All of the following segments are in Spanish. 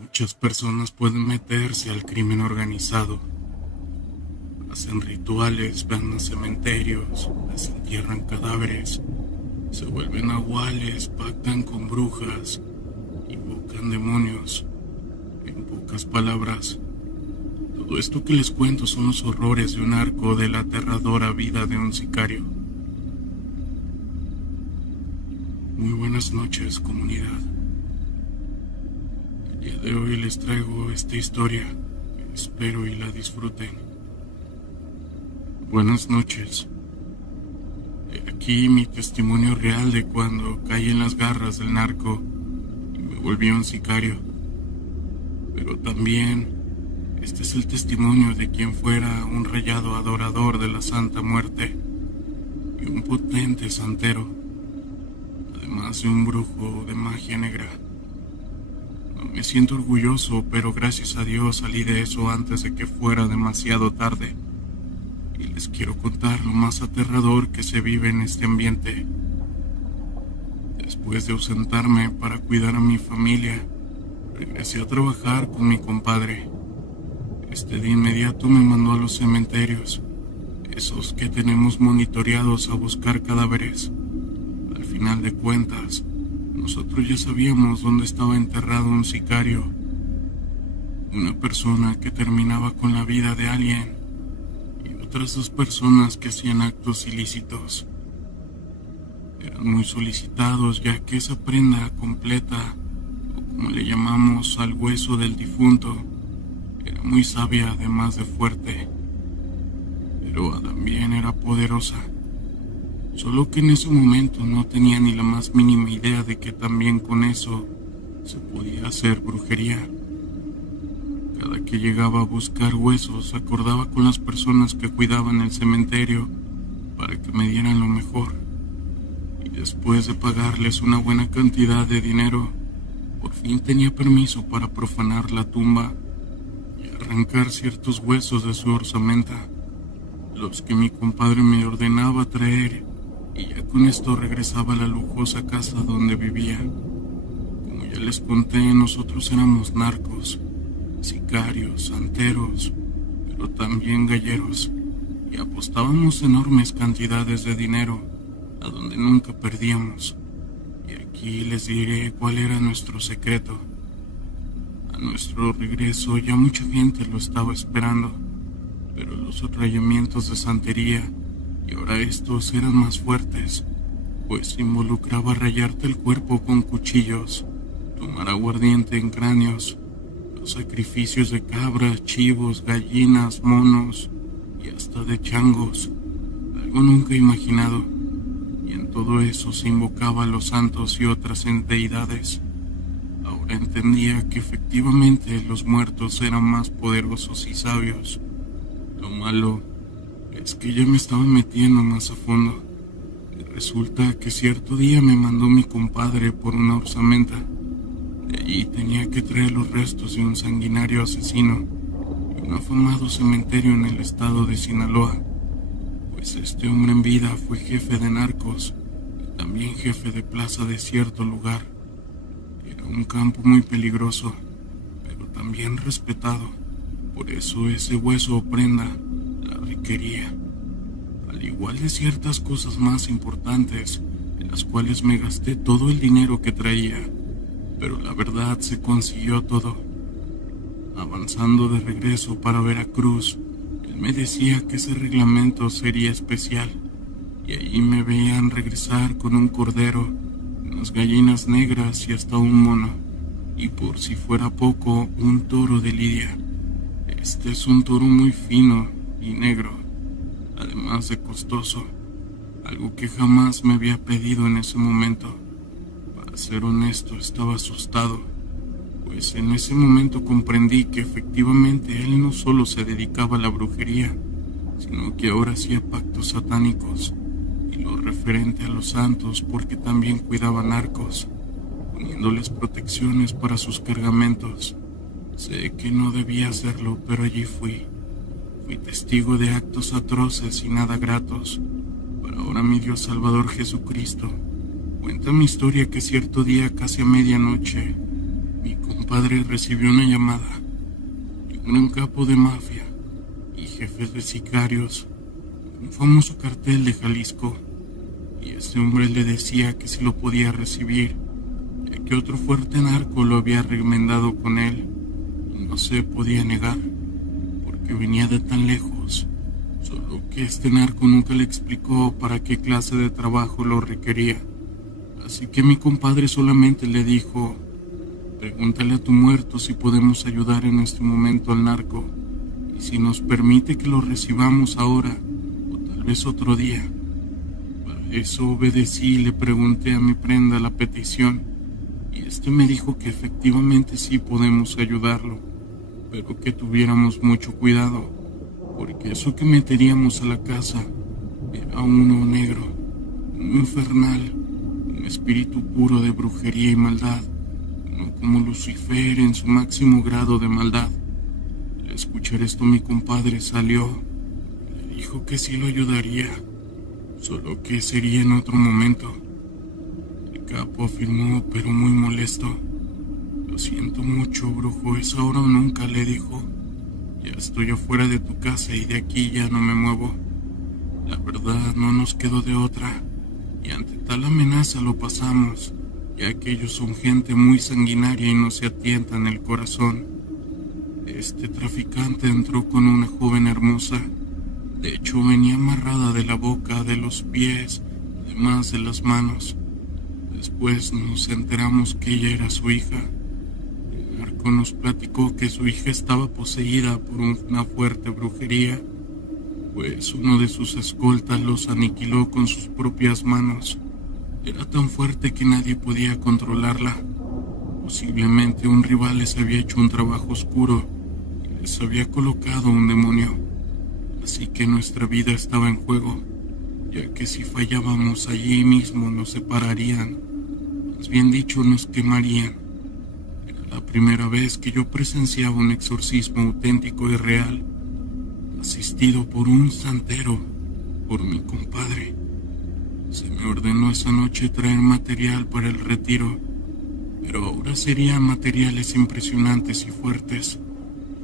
Muchas personas pueden meterse al crimen organizado. Hacen rituales, van a cementerios, desentierran cadáveres, se vuelven nahuales, pactan con brujas, invocan demonios. En pocas palabras, todo esto que les cuento son los horrores de un narco, de la aterradora vida de un sicario. Muy buenas noches, comunidad. El día de hoy les traigo esta historia. Espero y la disfruten. Buenas noches. He aquí mi testimonio real de cuando caí en las garras del narco y me volví un sicario. Pero también este es el testimonio de quien fuera un rayado adorador de la Santa Muerte y un potente santero, además de un brujo de magia negra. No me siento orgulloso, pero gracias a Dios salí de eso antes de que fuera demasiado tarde. Y les quiero contar lo más aterrador que se vive en este ambiente. Después de ausentarme para cuidar a mi familia, regresé a trabajar con mi compadre. De inmediato me mandó a los cementerios, esos que tenemos monitoreados a buscar cadáveres. Al final de cuentas, nosotros ya sabíamos dónde estaba enterrado un sicario, una persona que terminaba con la vida de alguien y otras dos personas que hacían actos ilícitos. Eran muy solicitados, ya que esa prenda completa, o como le llamamos al hueso del difunto, era muy sabia además de fuerte, pero también era poderosa. Solo que en ese momento no tenía ni la más mínima idea de que también con eso se podía hacer brujería. Cada que llegaba a buscar huesos, acordaba con las personas que cuidaban el cementerio para que me dieran lo mejor. Y después de pagarles una buena cantidad de dinero, por fin tenía permiso para profanar la tumba y arrancar ciertos huesos de su osamenta, los que mi compadre me ordenaba traer, y ya con esto regresaba a la lujosa casa donde vivía. Como ya les conté, nosotros éramos narcos, sicarios, santeros, pero también galleros, y apostábamos enormes cantidades de dinero, a donde nunca perdíamos. Y aquí les diré cuál era nuestro secreto. A nuestro regreso ya mucha gente lo estaba esperando, pero los atrayamientos de santería, y ahora estos eran más fuertes, pues involucraba rayarte el cuerpo con cuchillos, tomar aguardiente en cráneos, los sacrificios de cabras, chivos, gallinas, monos y hasta de changos, algo nunca imaginado. Y en todo eso se invocaba a los santos y otras deidades. Ahora entendía que efectivamente los muertos eran más poderosos y sabios. Lo malo es que ya me estaba metiendo más a fondo, y resulta que cierto día me mandó mi compadre por una osamenta. De allí tenía que traer los restos de un sanguinario asesino y un afamado cementerio en el estado de Sinaloa, pues este hombre en vida fue jefe de narcos y también jefe de plaza de cierto lugar. Era un campo muy peligroso, pero también respetado, por eso ese hueso o prenda la requería, al igual de ciertas cosas más importantes, en las cuales me gasté todo el dinero que traía, pero la verdad se consiguió todo. Avanzando de regreso para Veracruz, él me decía que ese reglamento sería especial, y ahí me veían regresar con un cordero, unas gallinas negras y hasta un mono, y por si fuera poco, un toro de lidia. Este es un toro muy fino y negro, además de costoso, algo que jamás me había pedido en ese momento. Para ser honesto, estaba asustado, pues en ese momento comprendí que efectivamente él no solo se dedicaba a la brujería, sino que ahora hacía pactos satánicos, y lo referente a los santos porque también cuidaba narcos, poniéndoles protecciones para sus cargamentos. Sé que no debía hacerlo, pero allí fui. Fui testigo de actos atroces y nada gratos. Pero ahora mi Dios Salvador Jesucristo cuenta mi historia que cierto día, casi a medianoche, mi compadre compadre recibió una llamada de un gran capo de mafia y jefe de sicarios, un famoso cartel de Jalisco, y este hombre le decía que si lo podía recibir, ya que otro fuerte narco lo había recomendado con él y no se podía negar, porque venía de tan lejos, solo que este narco nunca le explicó para qué clase de trabajo lo requería. Así que mi compadre solamente le dijo: pregúntale a tu muerto si podemos ayudar en este momento al narco, y si nos permite que lo recibamos ahora, o tal vez otro día. Para eso obedecí y le pregunté a mi prenda la petición, y este me dijo que efectivamente sí podemos ayudarlo, pero que tuviéramos mucho cuidado, porque eso que meteríamos a la casa era uno negro, un infernal, un espíritu puro de brujería y maldad, no como Lucifer en su máximo grado de maldad. Al escuchar esto, mi compadre salió, le dijo que sí lo ayudaría, solo que sería en otro momento. El capo afirmó, pero muy molesto: lo siento mucho, brujo, es ahora o nunca, le dijo. Ya estoy afuera de tu casa y de aquí ya no me muevo. La verdad, no nos quedó de otra, y ante tal amenaza lo pasamos, ya que ellos son gente muy sanguinaria y no se atientan el corazón. Este traficante entró con una joven hermosa. De hecho, venía amarrada de la boca, de los pies, además de las manos. Después nos enteramos que ella era su hija. El narco nos platicó que su hija estaba poseída por una fuerte brujería, pues uno de sus escoltas los aniquiló con sus propias manos. Era tan fuerte que nadie podía controlarla. Posiblemente un rival les había hecho un trabajo oscuro y les había colocado un demonio. Así que nuestra vida estaba en juego, ya que si fallábamos allí mismo nos separarían, más bien dicho, nos quemarían. Era la primera vez que yo presenciaba un exorcismo auténtico y real, asistido por un santero, por mi compadre. Se me ordenó esa noche traer material para el retiro, pero ahora serían materiales impresionantes y fuertes.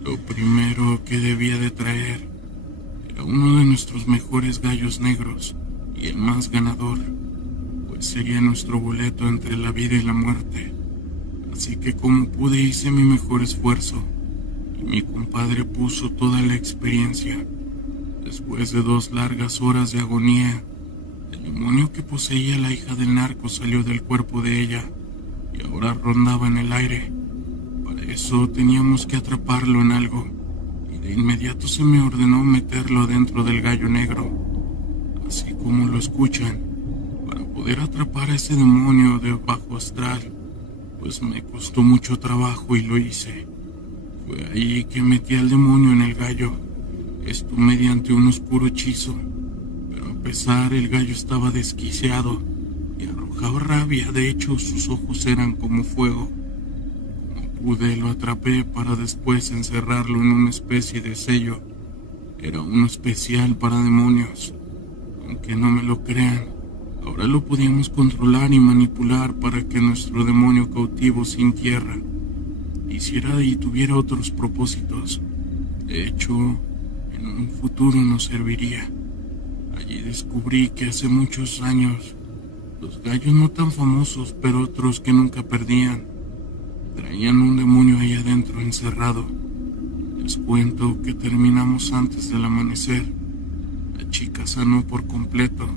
Lo primero que debía de traer era uno de nuestros mejores gallos negros y el más ganador, pues sería nuestro boleto entre la vida y la muerte. Así que como pude hice mi mejor esfuerzo y mi compadre puso toda la experiencia. Después de 2 largas horas de agonía, el demonio que poseía a la hija del narco salió del cuerpo de ella y ahora rondaba en el aire. Para eso teníamos que atraparlo en algo, y de inmediato se me ordenó meterlo dentro del gallo negro, así como lo escuchan, para poder atrapar a ese demonio de bajo astral, pues me costó mucho trabajo y lo hice. Fue ahí que metí al demonio en el gallo, esto mediante un oscuro hechizo, pero a pesar el gallo estaba desquiciado y arrojaba rabia. De hecho sus ojos eran como fuego. Como pude lo atrapé para después encerrarlo en una especie de sello. Era uno especial para demonios. Aunque no me lo crean, ahora lo podíamos controlar y manipular para que nuestro demonio cautivo sin tierra hiciera y tuviera otros propósitos. De hecho, en un futuro nos serviría. Allí descubrí que hace muchos años, los gallos no tan famosos, pero otros que nunca perdían, traían un demonio ahí adentro encerrado. Les cuento que terminamos antes del amanecer. La chica sanó por completo,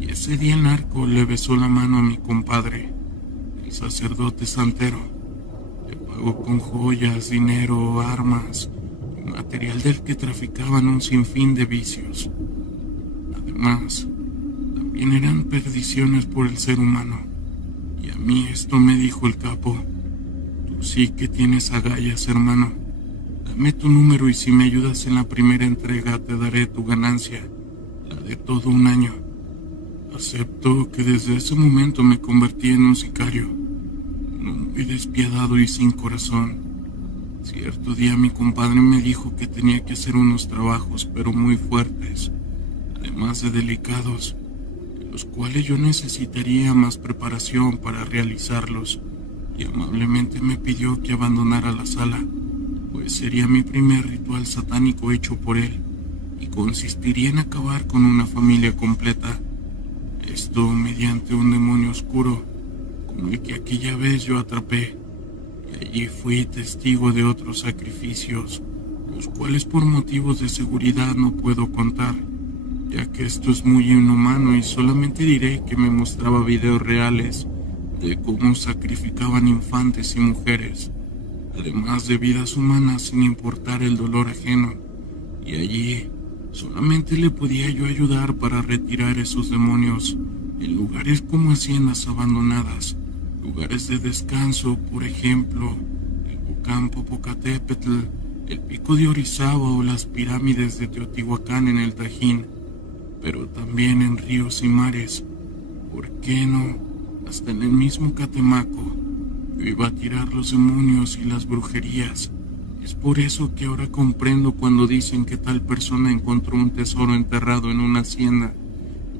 y ese día el narco le besó la mano a mi compadre, el sacerdote santero. Le pagó con joyas, dinero, armas, y material del que traficaban un sinfín de vicios. Además, también eran perdiciones por el ser humano. Y a mí esto me dijo el capo: tú sí que tienes agallas, hermano. Dame tu número y si me ayudas en la primera entrega te daré tu ganancia, la de todo un año. Acepto que desde ese momento me convertí en un sicario, uno muy despiadado y sin corazón. Cierto día mi compadre me dijo que tenía que hacer unos trabajos pero muy fuertes, además de delicados, de los cuales yo necesitaría más preparación para realizarlos, y amablemente me pidió que abandonara la sala, pues sería mi primer ritual satánico hecho por él, y consistiría en acabar con una familia completa. Esto mediante un demonio oscuro, como el que aquella vez yo atrapé, y allí fui testigo de otros sacrificios, los cuales por motivos de seguridad no puedo contar, ya que esto es muy inhumano, y solamente diré que me mostraba videos reales de cómo sacrificaban infantes y mujeres, además de vidas humanas sin importar el dolor ajeno, y allí solamente le podía yo ayudar para retirar esos demonios en lugares como haciendas abandonadas, lugares de descanso, por ejemplo, el volcán Popocatépetl, el pico de Orizaba o las pirámides de Teotihuacán en el Tajín, pero también en ríos y mares. ¿Por qué no? Hasta en el mismo Catemaco. Yo iba a tirar los demonios y las brujerías. Es por eso que ahora comprendo cuando dicen que tal persona encontró un tesoro enterrado en una hacienda,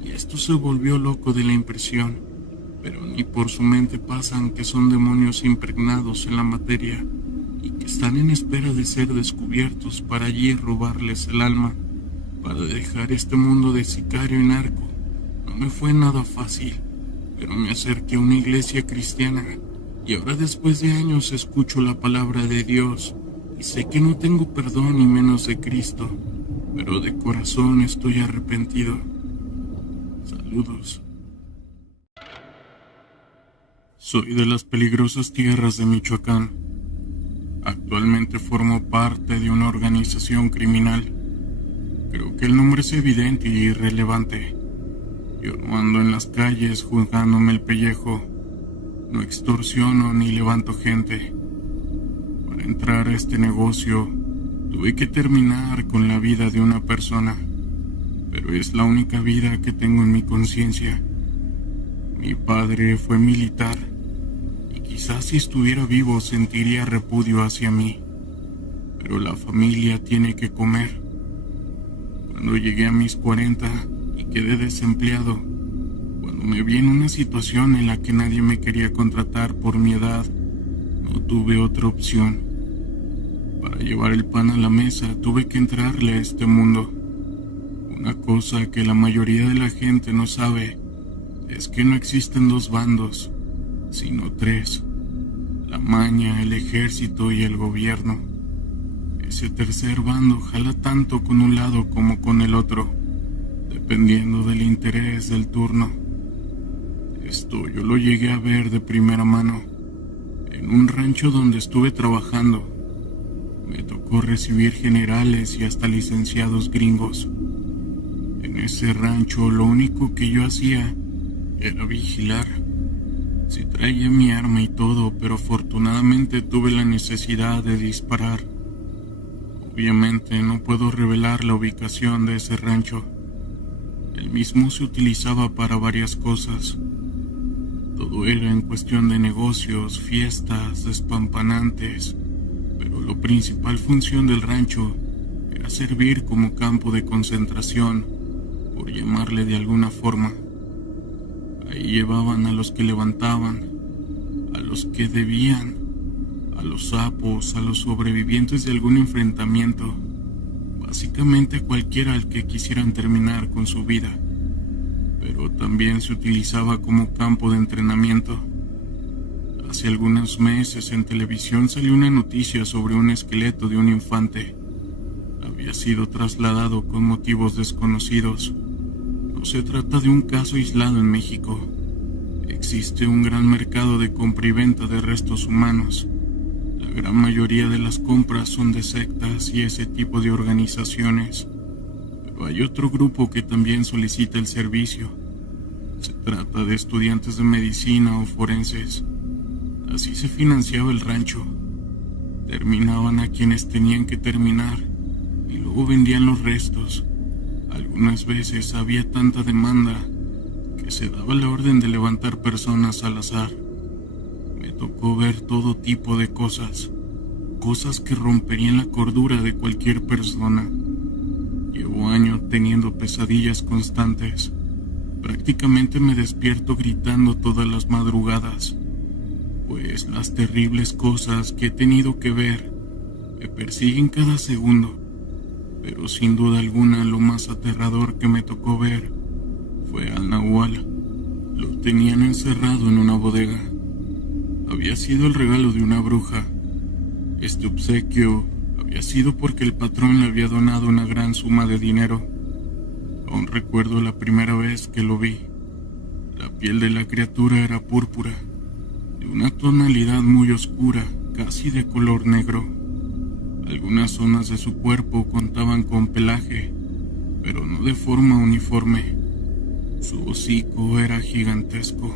y esto se volvió loco de la impresión, pero ni por su mente pasan que son demonios impregnados en la materia y que están en espera de ser descubiertos para allí robarles el alma, para dejar este mundo de sicario y narco. No me fue nada fácil, pero me acerqué a una iglesia cristiana, y ahora después de años escucho la palabra de Dios, y sé que no tengo perdón ni menos de Cristo, pero de corazón estoy arrepentido. Saludos. Soy de las peligrosas tierras de Michoacán. Actualmente formo parte de una organización criminal. Creo que el nombre es evidente y irrelevante. Yo no ando en las calles juzgándome el pellejo. No extorsiono ni levanto gente. Para entrar a este negocio, tuve que terminar con la vida de una persona, pero es la única vida que tengo en mi conciencia. Mi padre fue militar, y quizás si estuviera vivo sentiría repudio hacia mí, pero la familia tiene que comer. Cuando llegué a mis 40 y quedé desempleado, cuando me vi en una situación en la que nadie me quería contratar por mi edad, no tuve otra opción. Para llevar el pan a la mesa tuve que entrarle a este mundo. Una cosa que la mayoría de la gente no sabe es que no existen dos bandos, sino tres: la maña, el ejército y el gobierno. Ese tercer bando jala tanto con un lado como con el otro, dependiendo del interés del turno. Esto yo lo llegué a ver de primera mano en un rancho donde estuve trabajando. Me tocó recibir generales y hasta licenciados gringos. En ese rancho lo único que yo hacía era vigilar. Sí traía mi arma y todo, pero afortunadamente tuve la necesidad de disparar. Obviamente no puedo revelar la ubicación de ese rancho. El mismo se utilizaba para varias cosas. Todo era en cuestión de negocios, fiestas, despampanantes, pero la principal función del rancho era servir como campo de concentración, por llamarle de alguna forma. Ahí llevaban a los que levantaban, a los que debían, a los sapos, a los sobrevivientes de algún enfrentamiento, básicamente a cualquiera al que quisieran terminar con su vida. Pero también se utilizaba como campo de entrenamiento. Hace algunos meses en televisión salió una noticia sobre un esqueleto de un infante. Había sido trasladado con motivos desconocidos. No se trata de un caso aislado en México. Existe un gran mercado de compra y venta de restos humanos. La gran mayoría de las compras son de sectas y ese tipo de organizaciones. Pero hay otro grupo que también solicita el servicio. Se trata de estudiantes de medicina o forenses. Así se financiaba el rancho. Terminaban a quienes tenían que terminar y luego vendían los restos. Algunas veces había tanta demanda que se daba la orden de levantar personas al azar. Me tocó ver todo tipo de cosas que romperían la cordura de cualquier persona. Llevo años teniendo pesadillas constantes. Prácticamente me despierto gritando todas las madrugadas. pues las terribles cosas que he tenido que ver me persiguen cada segundo, pero sin duda alguna lo más aterrador que me tocó ver fue al nahual. Lo tenían encerrado en una bodega. Había sido el regalo de una bruja. Este obsequio había sido porque el patrón le había donado una gran suma de dinero. Aún recuerdo la primera vez que lo vi. La piel de la criatura era púrpura, de una tonalidad muy oscura, casi de color negro. Algunas zonas de su cuerpo contaban con pelaje, pero no de forma uniforme. Su hocico era gigantesco,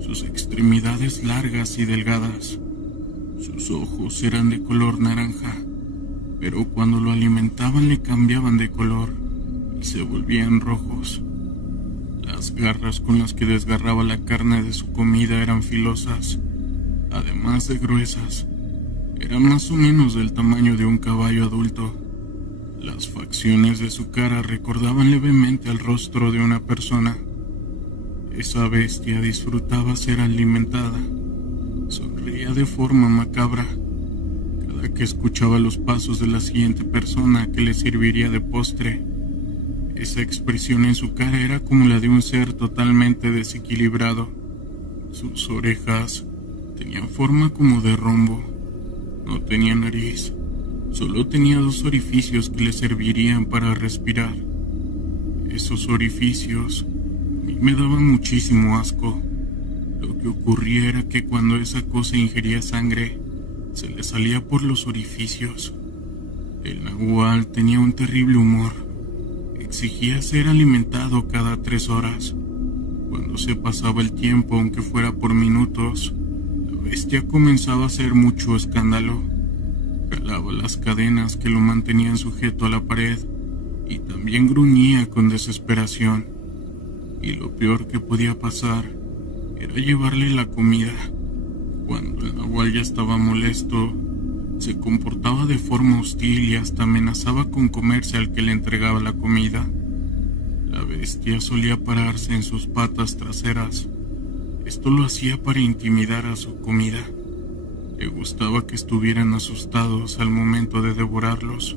sus extremidades largas y delgadas. Sus ojos eran de color naranja, pero cuando lo alimentaban le cambiaban de color y se volvían rojos. Las garras con las que desgarraba la carne de su comida eran filosas, además de gruesas. Eran más o menos del tamaño de un caballo adulto. Las facciones de su cara recordaban levemente al rostro de una persona. Esa bestia disfrutaba ser alimentada. Sonreía de forma macabra cada que escuchaba los pasos de la siguiente persona que le serviría de postre. Esa expresión en su cara era como la de un ser totalmente desequilibrado. Sus orejas tenían forma como de rombo. No tenía nariz, solo tenía 2 orificios que le servirían para respirar. Esos orificios a mí me daban muchísimo asco. Lo que ocurría era que cuando esa cosa ingería sangre, se le salía por los orificios. El nahual tenía un terrible humor. Exigía ser alimentado cada 3 horas. Cuando se pasaba el tiempo, aunque fuera por minutos, la bestia comenzaba a hacer mucho escándalo. Jalaba las cadenas que lo mantenían sujeto a la pared y también gruñía con desesperación. Y lo peor que podía pasar era llevarle la comida. Cuando el nahual ya estaba molesto, se comportaba de forma hostil y hasta amenazaba con comerse al que le entregaba la comida. La bestia solía pararse en sus patas traseras. Esto lo hacía para intimidar a su comida. Le gustaba que estuvieran asustados al momento de devorarlos.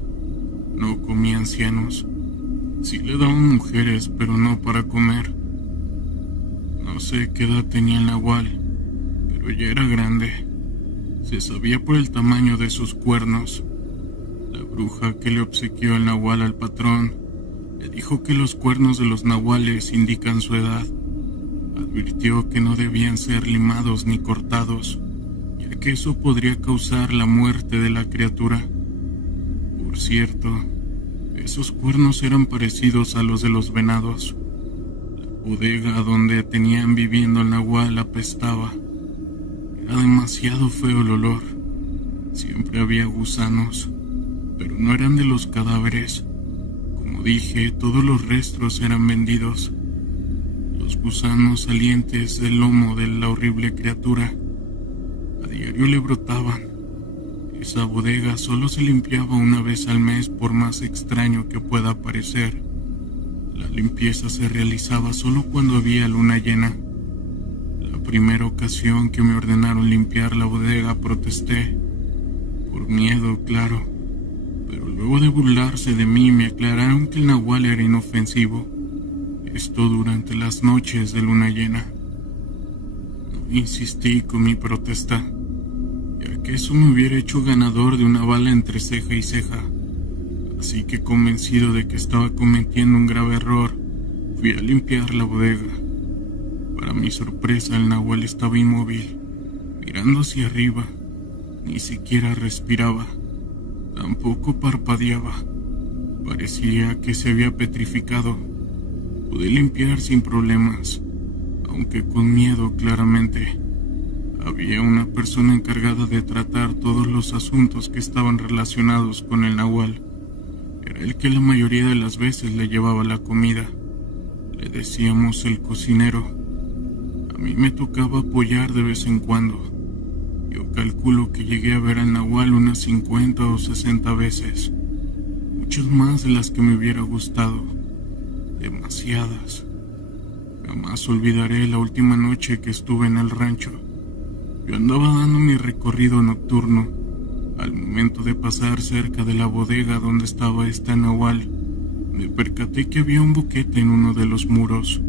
No comía ancianos. Sí le daban mujeres, pero no para comer. No sé qué edad tenía el nahual, pero ya era grande. Se sabía por el tamaño de sus cuernos. La bruja que le obsequió el nahual al patrón le dijo que los cuernos de los nahuales indican su edad. Advirtió que no debían ser limados ni cortados, ya que eso podría causar la muerte de la criatura. Por cierto, esos cuernos eran parecidos a los de los venados. La bodega donde tenían viviendo el nahual apestaba. Era demasiado feo el olor. Siempre había gusanos, pero no eran de los cadáveres. Como dije, todos los restos eran vendidos. Los gusanos salientes del lomo de la horrible criatura a diario le brotaban. Esa bodega solo se limpiaba una vez al mes, por más extraño que pueda parecer. La limpieza se realizaba solo cuando había luna llena. La primera ocasión que me ordenaron limpiar la bodega protesté, por miedo, claro, pero luego de burlarse de mí me aclararon que el nahual era inofensivo. Esto durante las noches de luna llena. No insistí con mi protesta, ya que eso me hubiera hecho ganador de una bala entre ceja y ceja. Así que, convencido de que estaba cometiendo un grave error, fui a limpiar la bodega. Para mi sorpresa, el nahual estaba inmóvil, mirando hacia arriba. Ni siquiera respiraba, tampoco parpadeaba. Parecía que se había petrificado. Pude limpiar sin problemas, aunque con miedo claramente. Había una persona encargada de tratar todos los asuntos que estaban relacionados con el nahual. Era el que la mayoría de las veces le llevaba la comida. Le decíamos el cocinero. A mí me tocaba apoyar de vez en cuando. Yo calculo que llegué a ver al nahual unas 50 o 60 veces. Muchas más de las que me hubiera gustado. Demasiadas. Jamás olvidaré la última noche que estuve en el rancho. Yo andaba dando mi recorrido nocturno. Al momento de pasar cerca de la bodega donde estaba este nahual, me percaté que había un boquete en uno de los muros,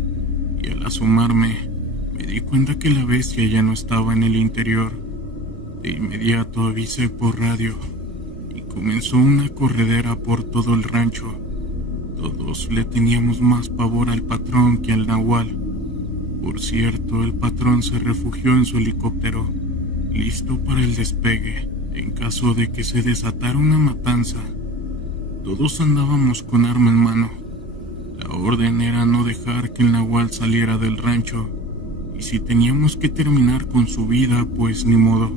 y al asomarme, me di cuenta que la bestia ya no estaba en el interior. De inmediato avisé por radio, y comenzó una corredera por todo el rancho. Todos le teníamos más pavor al patrón que al nahual. Por cierto, el patrón se refugió en su helicóptero, listo para el despegue, en caso de que se desatara una matanza. Todos andábamos con arma en mano. La orden era no dejar que el nahual saliera del rancho, y si teníamos que terminar con su vida, pues ni modo.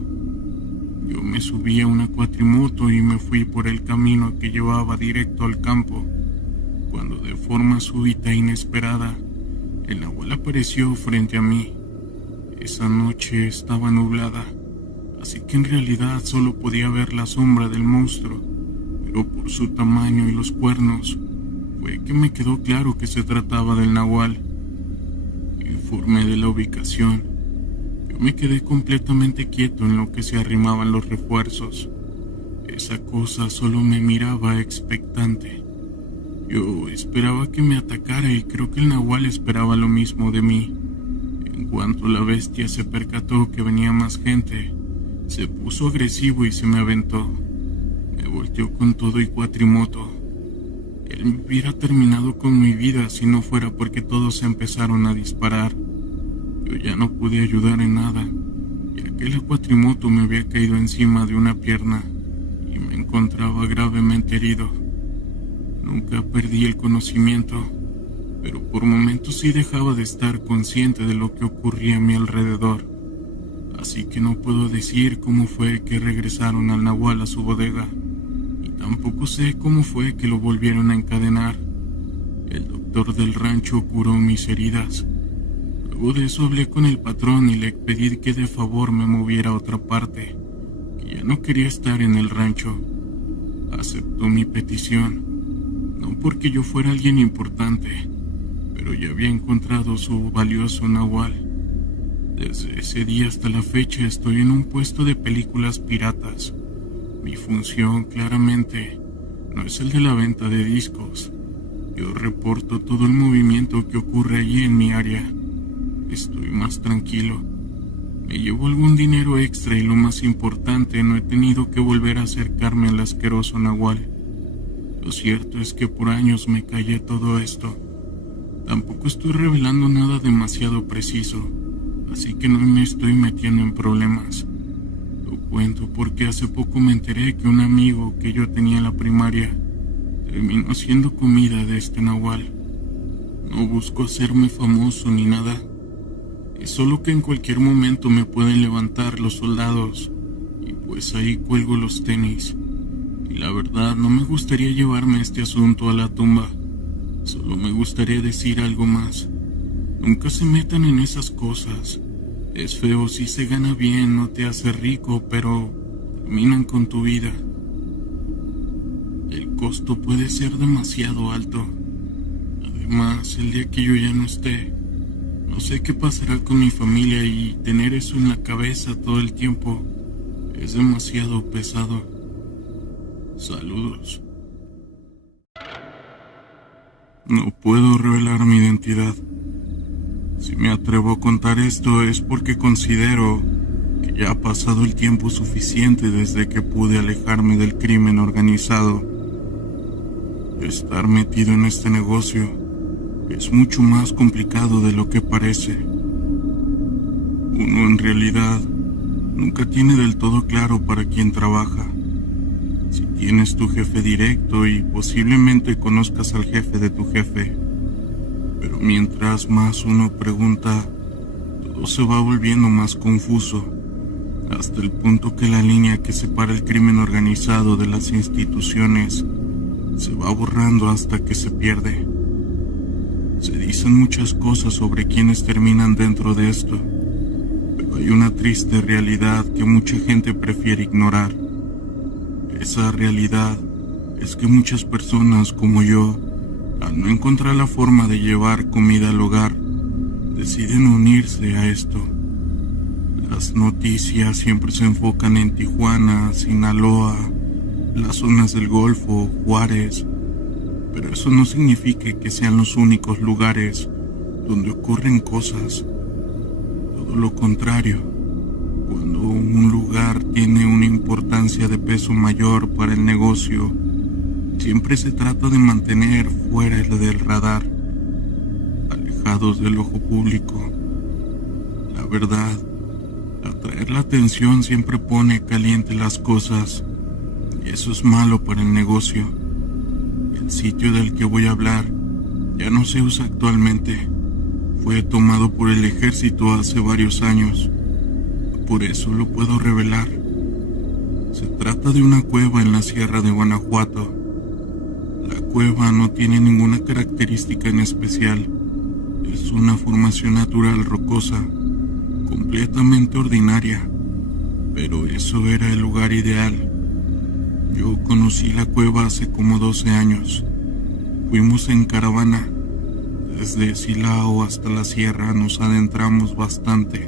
Yo me subí a una cuatrimoto y me fui por el camino que llevaba directo al campo, cuando de forma súbita e inesperada, el nahual apareció frente a mí. Esa noche estaba nublada, así que en realidad solo podía ver la sombra del monstruo, pero por su tamaño y los cuernos, fue que me quedó claro que se trataba del nahual. Informe de la ubicación. Yo me quedé completamente quieto en lo que se arrimaban los refuerzos. Esa cosa solo me miraba expectante. Yo esperaba que me atacara y creo que el nahual esperaba lo mismo de mí. En cuanto la bestia se percató que venía más gente, se puso agresivo y se me aventó. Me volteó con todo y cuatrimoto. Él hubiera terminado con mi vida si no fuera porque todos empezaron a disparar. Yo ya no pude ayudar en nada, ya que la cuatrimoto me había caído encima de una pierna y me encontraba gravemente herido. Nunca perdí el conocimiento, pero por momentos sí dejaba de estar consciente de lo que ocurría a mi alrededor. Así que no puedo decir cómo fue que regresaron al nahual a su bodega, y tampoco sé cómo fue que lo volvieron a encadenar. El doctor del rancho curó mis heridas. Luego de eso hablé con el patrón y le pedí que de favor me moviera a otra parte, que ya no quería estar en el rancho. Aceptó mi petición. No porque yo fuera alguien importante, pero ya había encontrado su valioso nahual. Desde ese día hasta la fecha estoy en un puesto de películas piratas. Mi función, claramente, no es el de la venta de discos. Yo reporto todo el movimiento que ocurre allí en mi área. Estoy más tranquilo. Me llevo algún dinero extra y lo más importante, no he tenido que volver a acercarme al asqueroso nahual. Lo cierto es que por años me callé todo esto. Tampoco estoy revelando nada demasiado preciso, así que no me estoy metiendo en problemas. Lo cuento porque hace poco me enteré que un amigo que yo tenía en la primaria terminó haciendo comida de este nahual. No busco hacerme famoso ni nada. Es solo que en cualquier momento me pueden levantar los soldados, y pues ahí cuelgo los tenis. Y la verdad, no me gustaría llevarme este asunto a la tumba. Solo me gustaría decir algo más. Nunca se metan en esas cosas. Es feo si se gana bien, no te hace rico, pero terminan con tu vida. El costo puede ser demasiado alto. Además, el día que yo ya no esté, no sé qué pasará con mi familia y tener eso en la cabeza todo el tiempo es demasiado pesado. Saludos. No puedo revelar mi identidad. Si me atrevo a contar esto es porque considero que ya ha pasado el tiempo suficiente desde que pude alejarme del crimen organizado. Estar metido en este negocio es mucho más complicado de lo que parece. Uno en realidad nunca tiene del todo claro para quién trabaja. Si tienes tu jefe directo y posiblemente conozcas al jefe de tu jefe, pero mientras más uno pregunta, todo se va volviendo más confuso, hasta el punto que la línea que separa el crimen organizado de las instituciones se va borrando hasta que se pierde. Se dicen muchas cosas sobre quienes terminan dentro de esto, pero hay una triste realidad que mucha gente prefiere ignorar. Esa realidad es que muchas personas como yo, al no encontrar la forma de llevar comida al hogar, deciden unirse a esto. Las noticias siempre se enfocan en Tijuana, Sinaloa, las zonas del Golfo, Juárez, pero eso no significa que sean los únicos lugares donde ocurren cosas. Todo lo contrario, cuando un lugar tiene una importancia de peso mayor para el negocio, siempre se trata de mantener fuera del radar, alejados del ojo público. La verdad, atraer la atención siempre pone caliente las cosas, y eso es malo para el negocio. El sitio del que voy a hablar ya no se usa actualmente. Fue tomado por el ejército hace varios años. Por eso lo puedo revelar. Se trata de una cueva en la Sierra de Guanajuato. La cueva no tiene ninguna característica en especial. Es una formación natural rocosa, completamente ordinaria, pero eso era el lugar ideal. Yo conocí la cueva hace como 12 años. Fuimos en caravana. Desde Silao hasta la sierra nos adentramos bastante.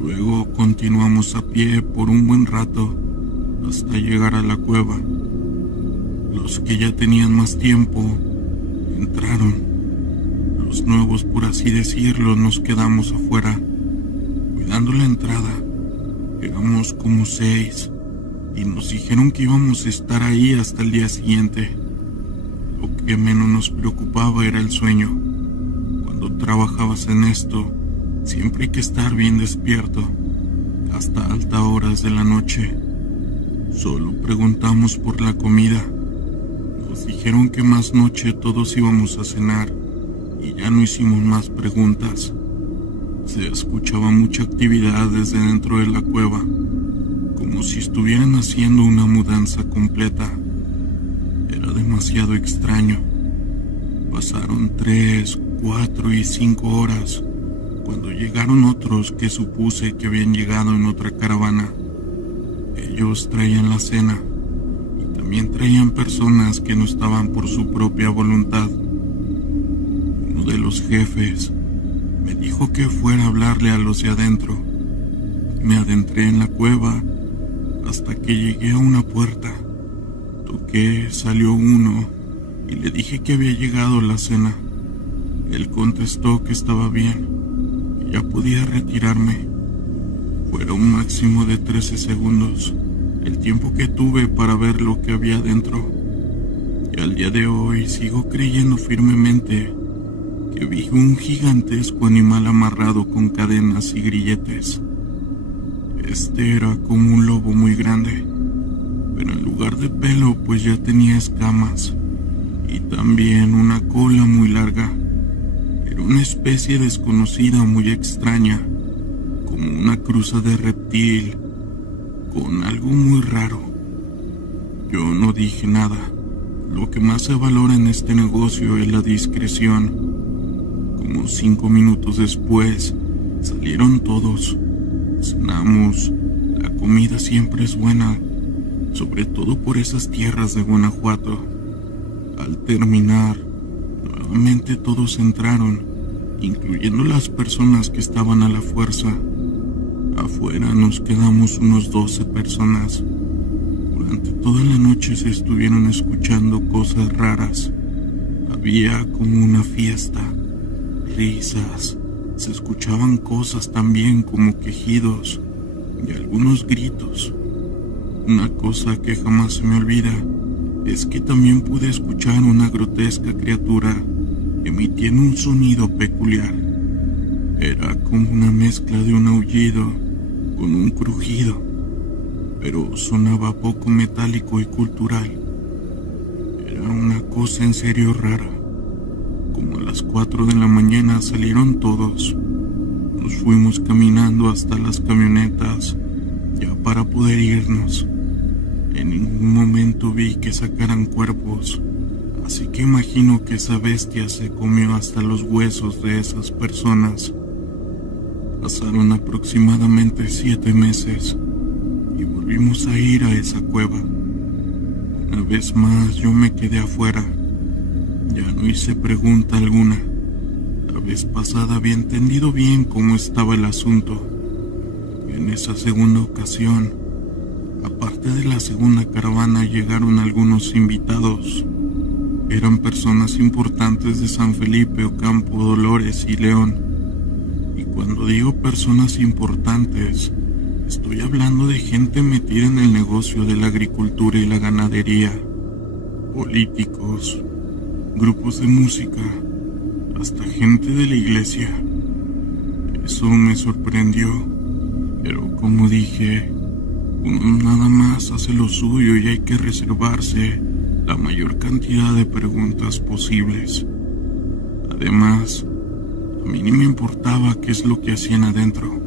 Luego continuamos a pie por un buen rato hasta llegar a la cueva. Los que ya tenían más tiempo entraron. Los nuevos, por así decirlo, nos quedamos afuera, cuidando la entrada. Éramos como 6 y nos dijeron que íbamos a estar ahí hasta el día siguiente. Lo que menos nos preocupaba era el sueño. Cuando trabajabas en esto, siempre hay que estar bien despierto, hasta altas horas de la noche. Solo preguntamos por la comida. Nos dijeron que más noche todos íbamos a cenar y ya no hicimos más preguntas. Se escuchaba mucha actividad desde dentro de la cueva, como si estuvieran haciendo una mudanza completa. Era demasiado extraño. Pasaron 3, 4 y 5 horas cuando llegaron otros que supuse que habían llegado en otra caravana. Ellos traían la cena y también traían personas que no estaban por su propia voluntad. Uno de los jefes me dijo que fuera a hablarle a los de adentro. Me adentré en la cueva hasta que llegué a una puerta. Toqué, salió uno y le dije que había llegado la cena. Él contestó que estaba bien, que ya podía retirarme. Fueron un máximo de 13 segundos, el tiempo que tuve para ver lo que había dentro. Y al día de hoy sigo creyendo firmemente que vi un gigantesco animal amarrado con cadenas y grilletes. Este era como un lobo muy grande, pero en lugar de pelo pues ya tenía escamas y también una cola muy larga. Era una especie desconocida muy extraña, como una cruza de reptil con algo muy raro. Yo no dije nada. Lo que más se valora en este negocio es la discreción. Como 5 minutos después salieron todos. Cenamos. La comida siempre es buena, sobre todo por esas tierras de Guanajuato. Al terminar, nuevamente todos entraron, incluyendo las personas que estaban a la fuerza. Afuera nos quedamos unos 12 personas. Durante toda la noche se estuvieron escuchando cosas raras. Había como una fiesta, risas, se escuchaban cosas también como quejidos y algunos gritos. Una cosa que jamás se me olvida es que también pude escuchar una grotesca criatura emitiendo un sonido peculiar. Era como una mezcla de un aullido con un crujido, pero sonaba poco metálico y cultural. Era una cosa en serio rara. Como a las 4 de la mañana salieron todos. Nos fuimos caminando hasta las camionetas, ya para poder irnos. En ningún momento vi que sacaran cuerpos, así que imagino que esa bestia se comió hasta los huesos de esas personas. Pasaron aproximadamente 7 meses y volvimos a ir a esa cueva. Una vez más yo me quedé afuera. Ya no hice pregunta alguna. La vez pasada había entendido bien cómo estaba el asunto. En esa segunda ocasión, aparte de la segunda caravana, llegaron algunos invitados. Eran personas importantes de San Felipe, Ocampo, Dolores y León. Y cuando digo personas importantes, estoy hablando de gente metida en el negocio de la agricultura y la ganadería, políticos, grupos de música, hasta gente de la iglesia. Eso me sorprendió, pero como dije, uno nada más hace lo suyo y hay que reservarse la mayor cantidad de preguntas posibles. Además, a mí ni me importaba qué es lo que hacían adentro,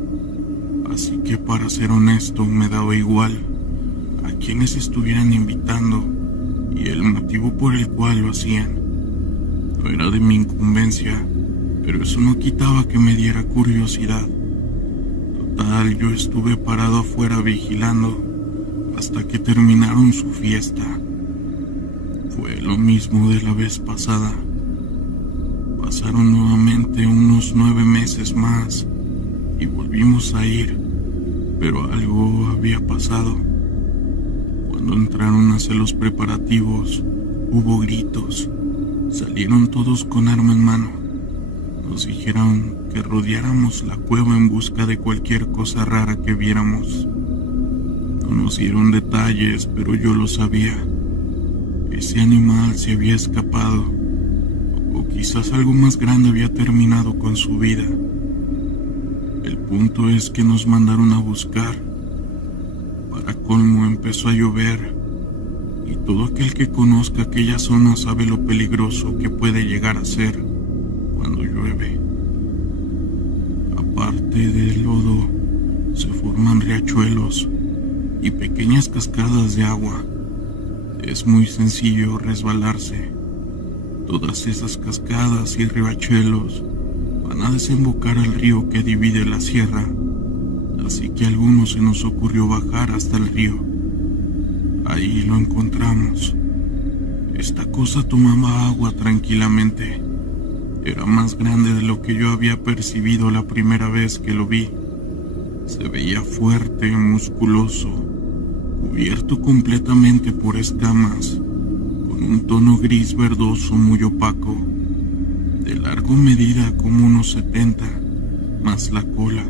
así que para ser honesto me daba igual a quienes estuvieran invitando y el motivo por el cual lo hacían. No era de mi incumbencia, pero eso no quitaba que me diera curiosidad. Total, yo estuve parado afuera vigilando hasta que terminaron su fiesta. Fue lo mismo de la vez pasada. Pasaron nuevamente unos 9 meses más y volvimos a ir, pero algo había pasado. Cuando entraron a hacer los preparativos, hubo gritos. Salieron todos con arma en mano. Nos dijeron que rodeáramos la cueva en busca de cualquier cosa rara que viéramos. No nos dieron detalles, pero yo lo sabía. Ese animal se había escapado, o quizás algo más grande había terminado con su vida. El punto es que nos mandaron a buscar. Para colmo empezó a llover, y todo aquel que conozca aquella zona sabe lo peligroso que puede llegar a ser cuando llueve. Aparte del lodo, se forman riachuelos y pequeñas cascadas de agua. Es muy sencillo resbalarse. Todas esas cascadas y riachuelos van a desembocar al río que divide la sierra, así que a algunos se nos ocurrió bajar hasta el río. Ahí lo encontramos. Esta cosa tomaba agua tranquilamente. Era más grande de lo que yo había percibido la primera vez que lo vi. Se veía fuerte, musculoso, cubierto completamente por escamas, con un tono gris verdoso muy opaco. De largo medida como unos 70, más la cola,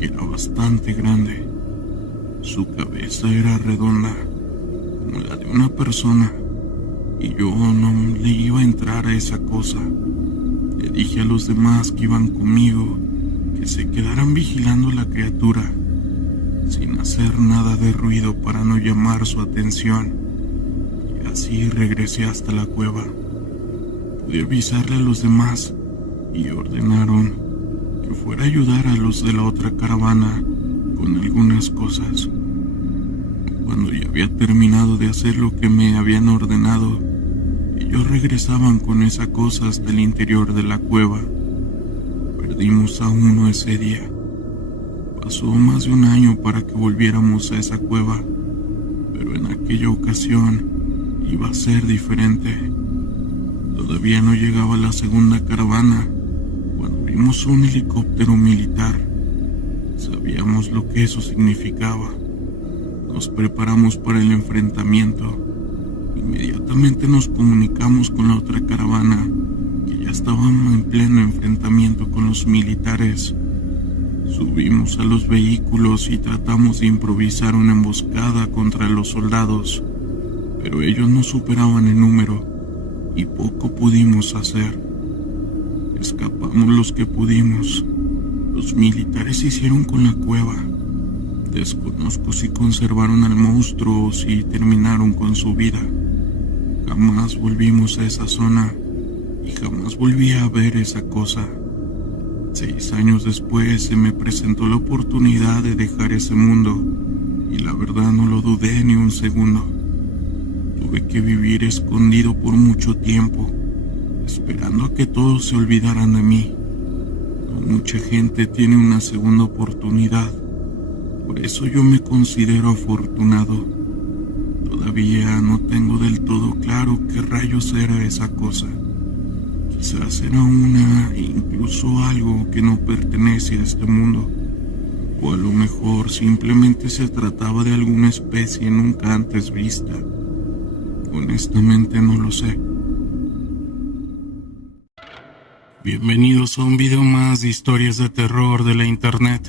que era bastante grande. Su cabeza era redonda, como la de una persona, y yo no le iba a entrar a esa cosa. Le dije a los demás que iban conmigo que se quedaran vigilando la criatura, sin hacer nada de ruido para no llamar su atención, y así regresé hasta la cueva. Pude avisarle a los demás y ordenaron que fuera a ayudar a los de la otra caravana con algunas cosas. Cuando ya había terminado de hacer lo que me habían ordenado, ellos regresaban con esa cosa hasta el interior de la cueva. Perdimos a uno ese día. Pasó más de un año para que volviéramos a esa cueva, pero en aquella ocasión iba a ser diferente. Todavía no llegaba la segunda caravana cuando vimos un helicóptero militar. Sabíamos lo que eso significaba. Nos preparamos para el enfrentamiento. Inmediatamente nos comunicamos con la otra caravana, que ya estaban en pleno enfrentamiento con los militares. Subimos a los vehículos y tratamos de improvisar una emboscada contra los soldados, pero ellos no superaban en número y poco pudimos hacer. Escapamos los que pudimos. Los militares se hicieron con la cueva. Desconozco si conservaron al monstruo o si terminaron con su vida. Jamás volvimos a esa zona y jamás volví a ver esa cosa. 6 años después se me presentó la oportunidad de dejar ese mundo y la verdad no lo dudé ni un segundo. Tuve que vivir escondido por mucho tiempo, esperando a que todos se olvidaran de mí. No mucha gente tiene una segunda oportunidad, por eso yo me considero afortunado. Todavía no tengo del todo claro qué rayos era esa cosa. Quizás era una, incluso algo que no pertenece a este mundo, O a lo mejor simplemente se trataba de alguna especie nunca antes vista. Honestamente no lo sé. Bienvenidos a un video más de historias de terror de la internet.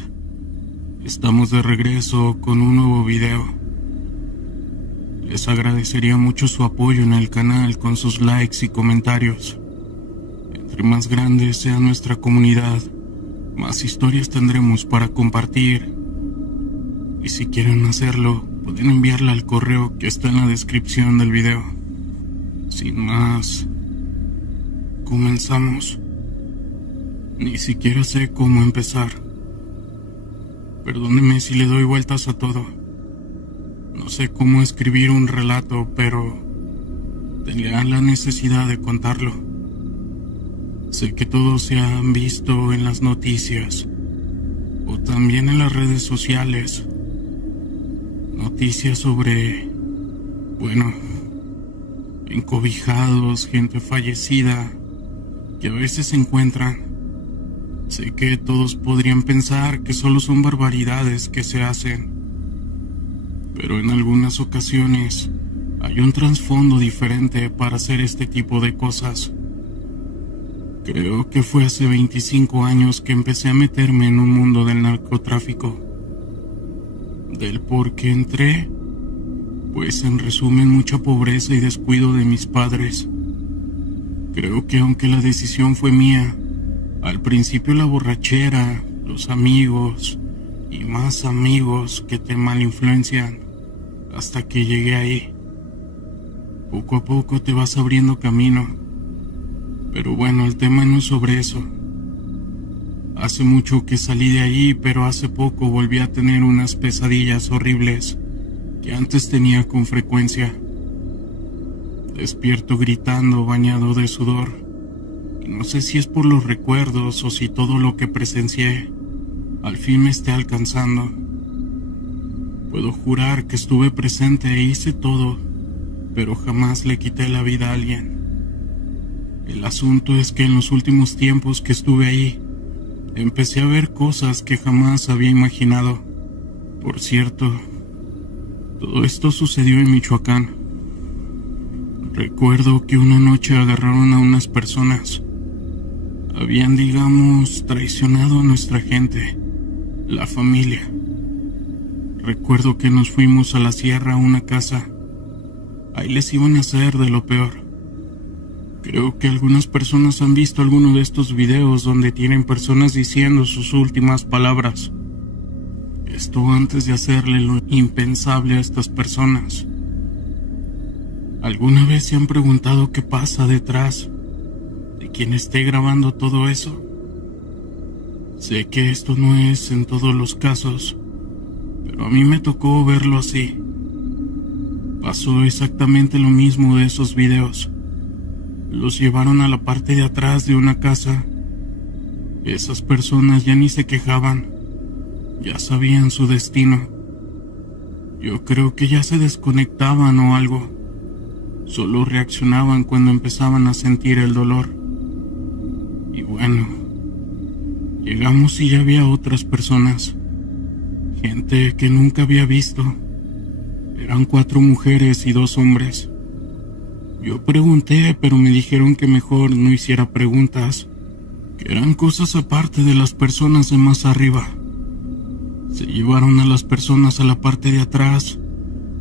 Estamos de regreso con un nuevo video. Les agradecería mucho su apoyo en el canal con sus likes y comentarios. Entre más grande sea nuestra comunidad, más historias tendremos para compartir. Y si quieren hacerlo, pueden enviarla al correo que está en la descripción del video. Sin más, comenzamos. Ni siquiera sé cómo empezar. Perdóneme si le doy vueltas a todo. No sé cómo escribir un relato, pero tenía la necesidad de contarlo. Sé que todos se han visto en las noticias o también en las redes sociales. Noticias sobre, encobijados, gente fallecida que a veces se encuentran. Sé que todos podrían pensar que solo son barbaridades que se hacen, pero en algunas ocasiones hay un trasfondo diferente para hacer este tipo de cosas. Creo que fue hace 25 años que empecé a meterme en un mundo del narcotráfico. Del por qué entré, pues en resumen mucha pobreza y descuido de mis padres. Creo que aunque la decisión fue mía, al principio la borrachera, los amigos y más amigos que te malinfluencian, hasta que llegué ahí. Poco a poco te vas abriendo camino. Pero bueno, el tema no es sobre eso. Hace mucho que salí de ahí, pero hace poco volví a tener unas pesadillas horribles que antes tenía con frecuencia. Despierto gritando, bañado de sudor. Y no sé si es por los recuerdos o si todo lo que presencié al fin me esté alcanzando. Puedo jurar que estuve presente e hice todo, pero jamás le quité la vida a alguien. El asunto es que en los últimos tiempos que estuve ahí, empecé a ver cosas que jamás había imaginado. Por cierto, todo esto sucedió en Michoacán. Recuerdo que una noche agarraron a unas personas. Habían, digamos, traicionado a nuestra gente, la familia. Recuerdo que nos fuimos a la sierra a una casa. Ahí les iban a hacer de lo peor. Creo que algunas personas han visto alguno de estos videos donde tienen personas diciendo sus últimas palabras. Esto antes de hacerle lo impensable a estas personas. ¿Alguna vez se han preguntado qué pasa detrás de quien esté grabando todo eso? Sé que esto no es en todos los casos, pero a mí me tocó verlo así. Pasó exactamente lo mismo de esos videos. Los llevaron a la parte de atrás de una casa. Esas personas ya ni se quejaban, ya sabían su destino. Yo creo que ya se desconectaban o algo. Solo reaccionaban cuando empezaban a sentir el dolor. Y bueno, llegamos y ya había otras personas. Gente que nunca había visto. Eran 4 mujeres y 2 hombres. Yo pregunté, pero me dijeron que mejor no hiciera preguntas, que eran cosas aparte de las personas de más arriba. Se llevaron a las personas a la parte de atrás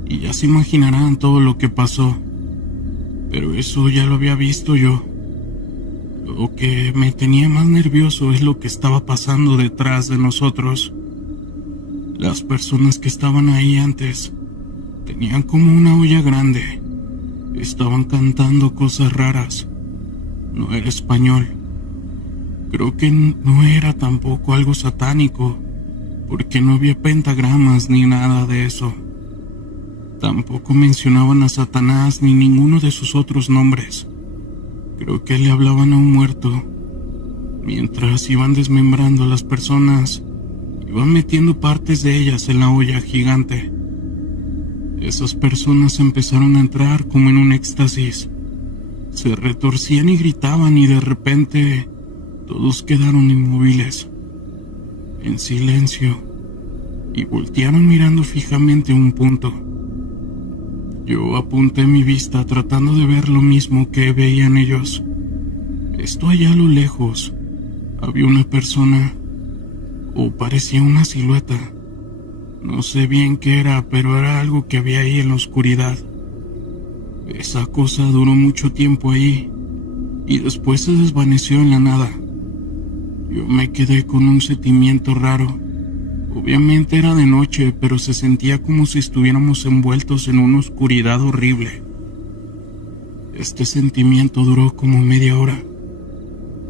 y ya se imaginarán todo lo que pasó. Pero eso ya lo había visto yo. Lo que me tenía más nervioso es lo que estaba pasando detrás de nosotros. Las personas que estaban ahí antes tenían como una olla grande. Estaban cantando cosas raras. No era español. Creo que no era tampoco algo satánico, porque no había pentagramas ni nada de eso. Tampoco mencionaban a Satanás ni ninguno de sus otros nombres. Creo que le hablaban a un muerto. Mientras iban desmembrando a las personas, iban metiendo partes de ellas en la olla gigante. Esas personas empezaron a entrar como en un éxtasis. Se retorcían y gritaban y de repente todos quedaron inmóviles, en silencio, y voltearon mirando fijamente un punto. Yo apunté mi vista tratando de ver lo mismo que veían ellos. Esto allá a lo lejos, había una persona, o parecía una silueta. No sé bien qué era, pero era algo que había ahí en la oscuridad. Esa cosa duró mucho tiempo ahí, y después se desvaneció en la nada. Yo me quedé con un sentimiento raro. Obviamente era de noche, pero se sentía como si estuviéramos envueltos en una oscuridad horrible. Este sentimiento duró como media hora.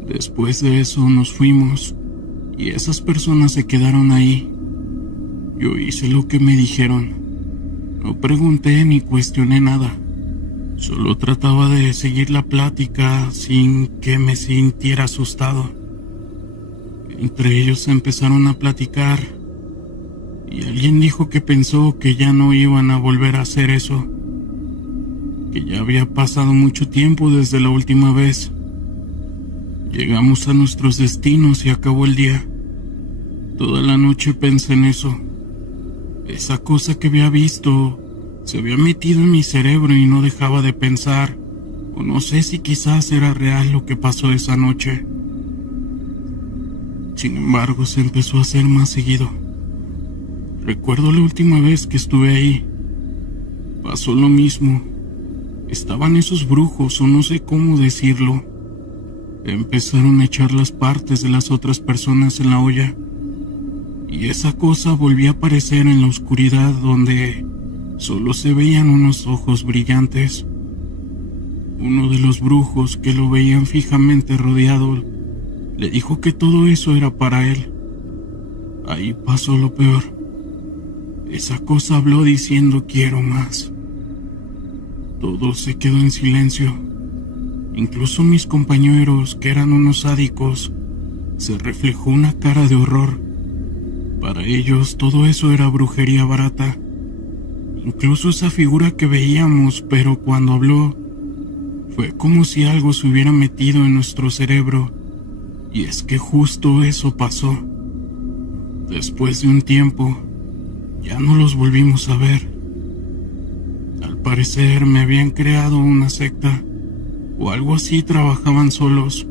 Después de eso nos fuimos, y esas personas se quedaron ahí. Yo hice lo que me dijeron. No pregunté ni cuestioné nada. Solo trataba de seguir la plática sin que me sintiera asustado. Entre ellos empezaron a platicar, y alguien dijo que pensó que ya no iban a volver a hacer eso, que ya había pasado mucho tiempo desde la última vez. Llegamos a nuestros destinos y acabó el día. Toda la noche pensé en eso. Esa cosa que había visto se había metido en mi cerebro y no dejaba de pensar, o no sé si quizás era real lo que pasó esa noche. Sin embargo, se empezó a hacer más seguido. Recuerdo la última vez que estuve ahí. Pasó lo mismo. Estaban esos brujos, o no sé cómo decirlo. Empezaron a echar las partes de las otras personas en la olla, y esa cosa volvía a aparecer en la oscuridad donde solo se veían unos ojos brillantes. Uno de los brujos, que lo veían fijamente rodeado, le dijo que todo eso era para él. Ahí pasó lo peor. Esa cosa habló diciendo quiero más. Todo se quedó en silencio. Incluso mis compañeros, que eran unos sádicos, se reflejó una cara de horror. Para ellos todo eso era brujería barata. Incluso esa figura que veíamos, pero cuando habló, fue como si algo se hubiera metido en nuestro cerebro. Y es que justo eso pasó. Después de un tiempo, ya no los volvimos a ver. Al parecer me habían creado una secta, o algo así. Trabajaban solos.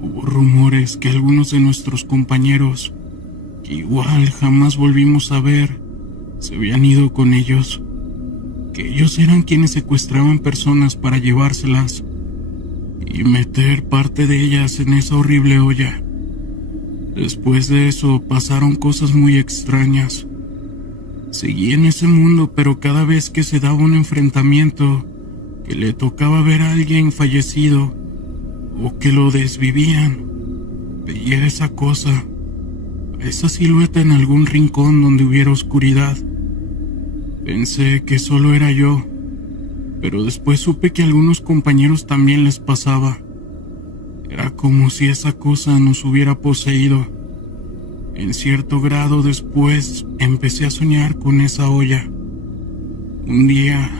Hubo rumores que algunos de nuestros compañeros, que igual jamás volvimos a ver, se habían ido con ellos, que ellos eran quienes secuestraban personas para llevárselas y meter parte de ellas en esa horrible olla. Después de eso pasaron cosas muy extrañas. Seguí en ese mundo, pero cada vez que se daba un enfrentamiento, que le tocaba ver a alguien fallecido o que lo desvivían, veía esa cosa, esa silueta en algún rincón donde hubiera oscuridad. Pensé que solo era yo, pero después supe que a algunos compañeros también les pasaba. Era como si esa cosa nos hubiera poseído. En cierto grado después empecé a soñar con esa olla. Un día,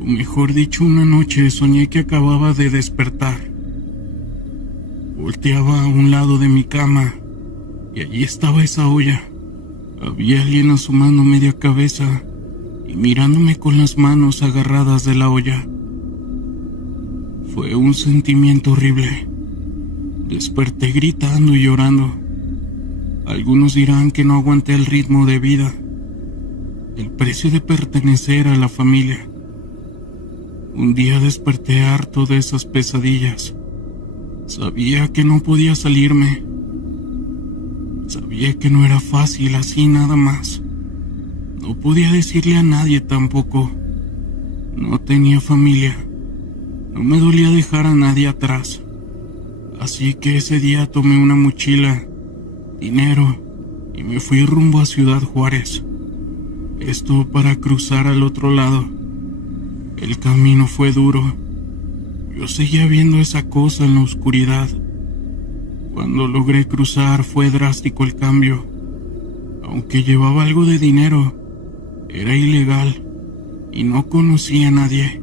o mejor dicho una noche, soñé que acababa de despertar. Volteaba a un lado de mi cama y allí estaba esa olla. Había alguien asomando media cabeza y mirándome con las manos agarradas de la olla. Fue un sentimiento horrible. Desperté gritando y llorando. Algunos dirán que no aguanté el ritmo de vida, el precio de pertenecer a la familia. Un día desperté harto de esas pesadillas. Sabía que no podía salirme. Sabía que no era fácil así nada más. No podía decirle a nadie tampoco. No tenía familia. No me dolía dejar a nadie atrás. Así que ese día tomé una mochila, dinero, y me fui rumbo a Ciudad Juárez. Esto para cruzar al otro lado. El camino fue duro. Yo seguía viendo esa cosa en la oscuridad. Cuando logré cruzar fue drástico el cambio. Aunque llevaba algo de dinero, era ilegal y no conocía a nadie.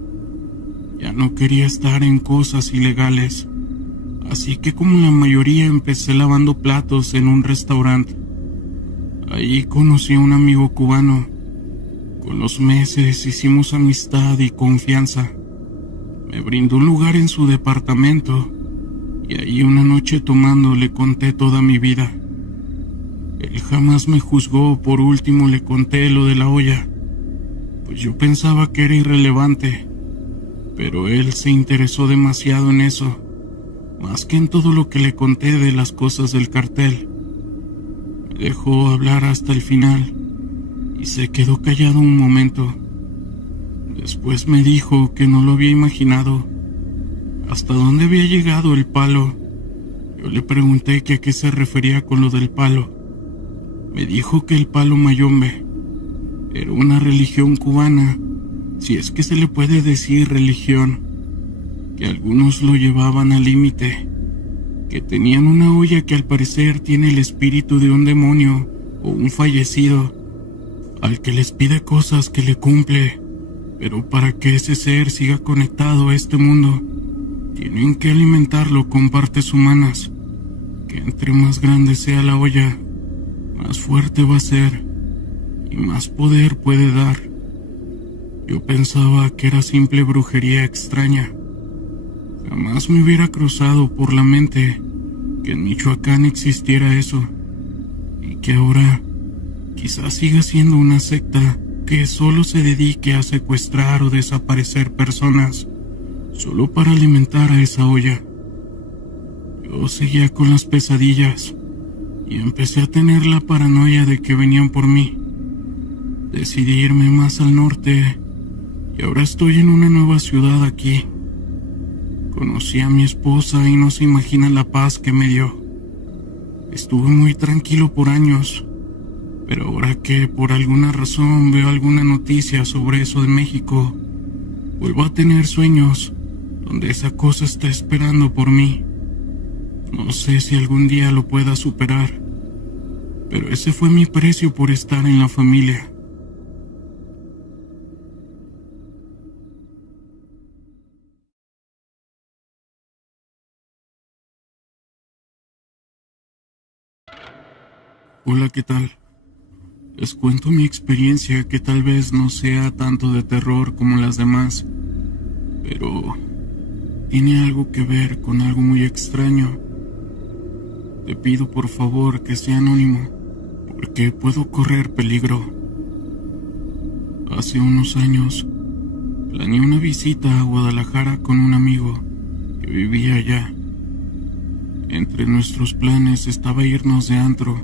Ya no quería estar en cosas ilegales. Así que como la mayoría empecé lavando platos en un restaurante. Ahí conocí a un amigo cubano. Con los meses hicimos amistad y confianza. Me brindó un lugar en su departamento y ahí una noche tomando le conté toda mi vida. Él jamás me juzgó. Por último le conté lo de la olla, pues yo pensaba que era irrelevante, pero él se interesó demasiado en eso, más que en todo lo que le conté de las cosas del cartel. Me dejó hablar hasta el final y se quedó callado un momento. Después me dijo que no lo había imaginado, hasta dónde había llegado el palo. Yo le pregunté que a qué se refería con lo del palo. Me dijo que el palo mayombe era una religión cubana, si es que se le puede decir religión, que algunos lo llevaban al límite, que tenían una olla que al parecer tiene el espíritu de un demonio o un fallecido, al que les pide cosas que le cumple, pero para que ese ser siga conectado a este mundo, tienen que alimentarlo con partes humanas, que entre más grande sea la olla, más fuerte va a ser y más poder puede dar. Yo pensaba que era simple brujería extraña. Jamás me hubiera cruzado por la mente que en Michoacán existiera eso, y que ahora quizás siga siendo una secta que solo se dedique a secuestrar o desaparecer personas solo para alimentar a esa olla. Yo seguía con las pesadillas y empecé a tener la paranoia de que venían por mí. Decidí irme más al norte y ahora estoy en una nueva ciudad aquí. Conocí a mi esposa y no se imagina la paz que me dio. Estuve muy tranquilo por años, pero ahora que por alguna razón veo alguna noticia sobre eso de México, vuelvo a tener sueños donde esa cosa está esperando por mí. No sé si algún día lo pueda superar, pero ese fue mi precio por estar en la familia. Hola, ¿qué tal? Les cuento mi experiencia, que tal vez no sea tanto de terror como las demás, pero tiene algo que ver con algo muy extraño. Te pido por favor que sea anónimo, porque puedo correr peligro. Hace unos años, planeé una visita a Guadalajara con un amigo que vivía allá. Entre nuestros planes estaba irnos de antro,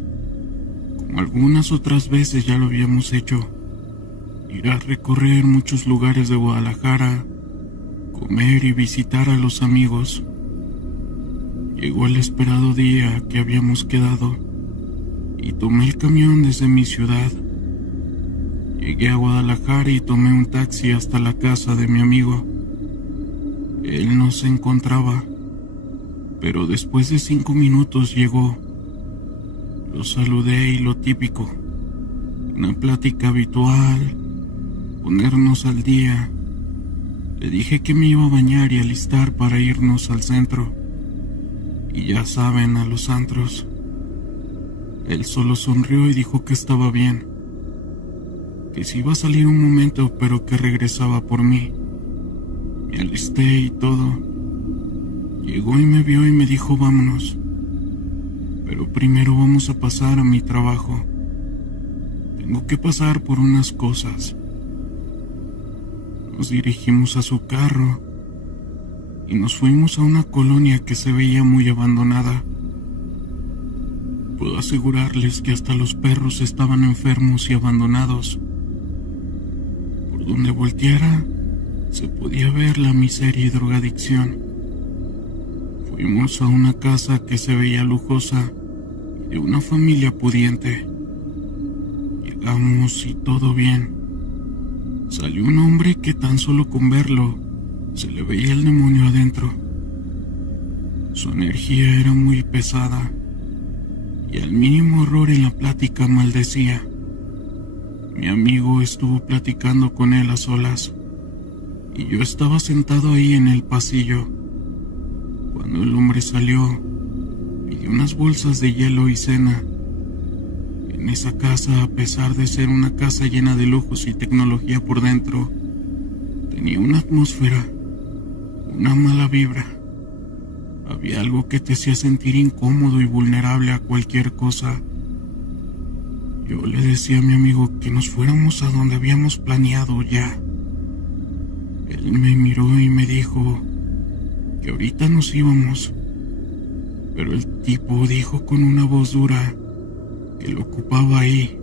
como algunas otras veces ya lo habíamos hecho. Ir a recorrer muchos lugares de Guadalajara, comer y visitar a los amigos. Llegó el esperado día que habíamos quedado y tomé el camión desde mi ciudad. Llegué a Guadalajara y tomé un taxi hasta la casa de mi amigo. Él no se encontraba, pero después de 5 minutos llegó. Lo saludé y lo típico, una plática habitual, ponernos al día. Le dije que me iba a bañar y alistar para irnos al centro. Y ya saben, a los antros. Él solo sonrió y dijo que estaba bien, que se iba a salir un momento, pero que regresaba por mí. Me alisté y todo. Llegó y me vio y me dijo vámonos, pero primero vamos a pasar a mi trabajo. Tengo que pasar por unas cosas. Nos dirigimos a su carro y nos fuimos a una colonia que se veía muy abandonada. Puedo asegurarles que hasta los perros estaban enfermos y abandonados. Por donde volteara, se podía ver la miseria y drogadicción. Fuimos a una casa que se veía lujosa y de una familia pudiente. Llegamos y todo bien. Salió un hombre que tan solo con verlo se le veía el demonio adentro. Su energía era muy pesada y al mínimo error en la plática maldecía. Mi amigo estuvo platicando con él a solas y yo estaba sentado ahí en el pasillo. Cuando el hombre salió, pidió unas bolsas de hielo y cena. En En esa casa, a pesar de ser una casa llena de lujos y tecnología por dentro, tenía una atmósfera, una mala vibra. Había algo que te hacía sentir incómodo y vulnerable a cualquier cosa. Yo le decía a mi amigo que nos fuéramos a donde habíamos planeado ya. Él me miró y me dijo que ahorita nos íbamos, pero el tipo dijo con una voz dura que lo ocupaba ahí.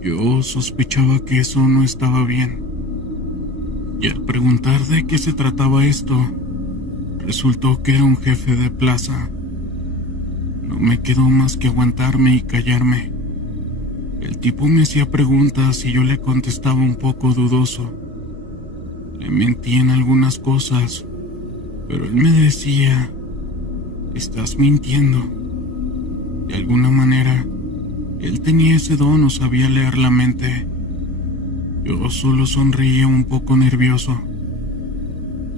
Yo sospechaba que eso no estaba bien, y al preguntar de qué se trataba esto, resultó que era un jefe de plaza. No me quedó más que aguantarme y callarme. El tipo me hacía preguntas y yo le contestaba un poco dudoso. Le mentí en algunas cosas, pero él me decía: estás mintiendo. De alguna manera, él tenía ese don o sabía leer la mente. Yo solo sonreía un poco nervioso.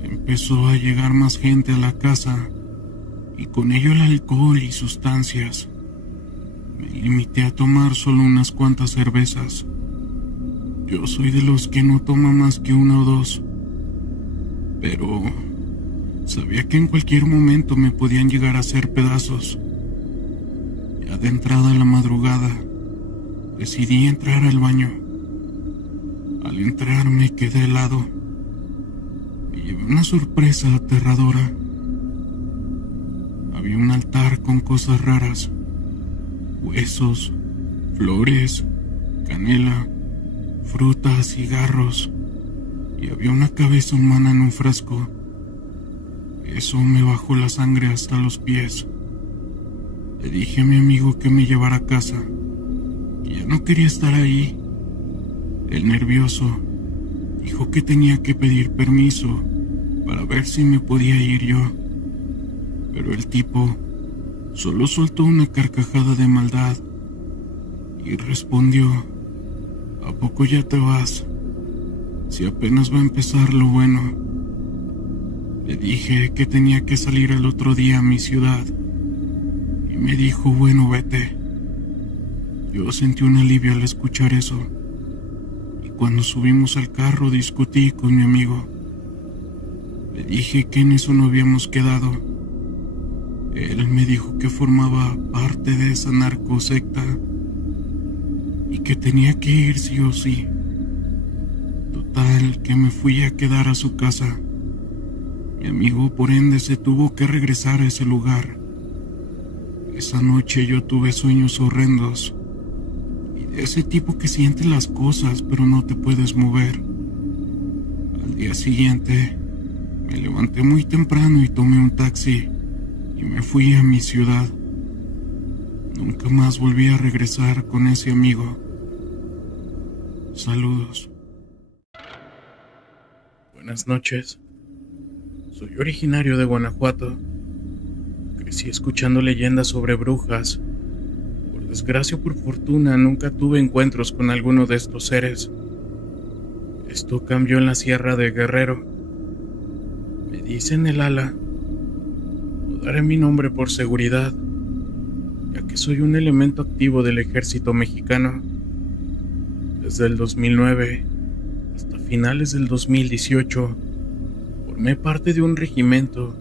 Empezó a llegar más gente a la casa, y con ello el alcohol y sustancias. Me limité a tomar solo unas cuantas cervezas. Yo soy de los que no toma más que una o dos, pero sabía que en cualquier momento me podían llegar a hacer pedazos. Ya de entrada a la madrugada, decidí entrar al baño. Al entrar me quedé helado. Me llevé una sorpresa aterradora. Había un altar con cosas raras: huesos, flores, canela, frutas, cigarros, y había una cabeza humana en un frasco. Eso me bajó la sangre hasta los pies. Le dije a mi amigo que me llevara a casa, que ya no quería estar ahí. El nervioso dijo que tenía que pedir permiso para ver si me podía ir yo, pero el tipo solo soltó una carcajada de maldad y respondió: ¿a poco ya te vas? Si apenas va a empezar lo bueno. Le dije que tenía que salir el otro día a mi ciudad y me dijo: bueno, vete. Yo sentí un alivio al escuchar eso, y cuando subimos al carro discutí con mi amigo. Le dije que en eso no habíamos quedado. Él me dijo que formaba parte de esa narcosecta y que tenía que ir sí o sí. Total, que me fui a quedar a su casa. Mi amigo, por ende, se tuvo que regresar a ese lugar. Esa noche yo tuve sueños horrendos, y de ese tipo que siente las cosas pero no te puedes mover. Al día siguiente, me levanté muy temprano y tomé un taxi y me fui a mi ciudad. Nunca más volví a regresar con ese amigo. Saludos. Buenas noches. Soy originario de Guanajuato. Crecí escuchando leyendas sobre brujas. Por desgracia o por fortuna, nunca tuve encuentros con alguno de estos seres. Esto cambió en la Sierra de Guerrero. Me dicen el Ala. No daré mi nombre por seguridad, ya que soy un elemento activo del ejército mexicano. Desde el 2009 hasta finales del 2018, formé parte de un regimiento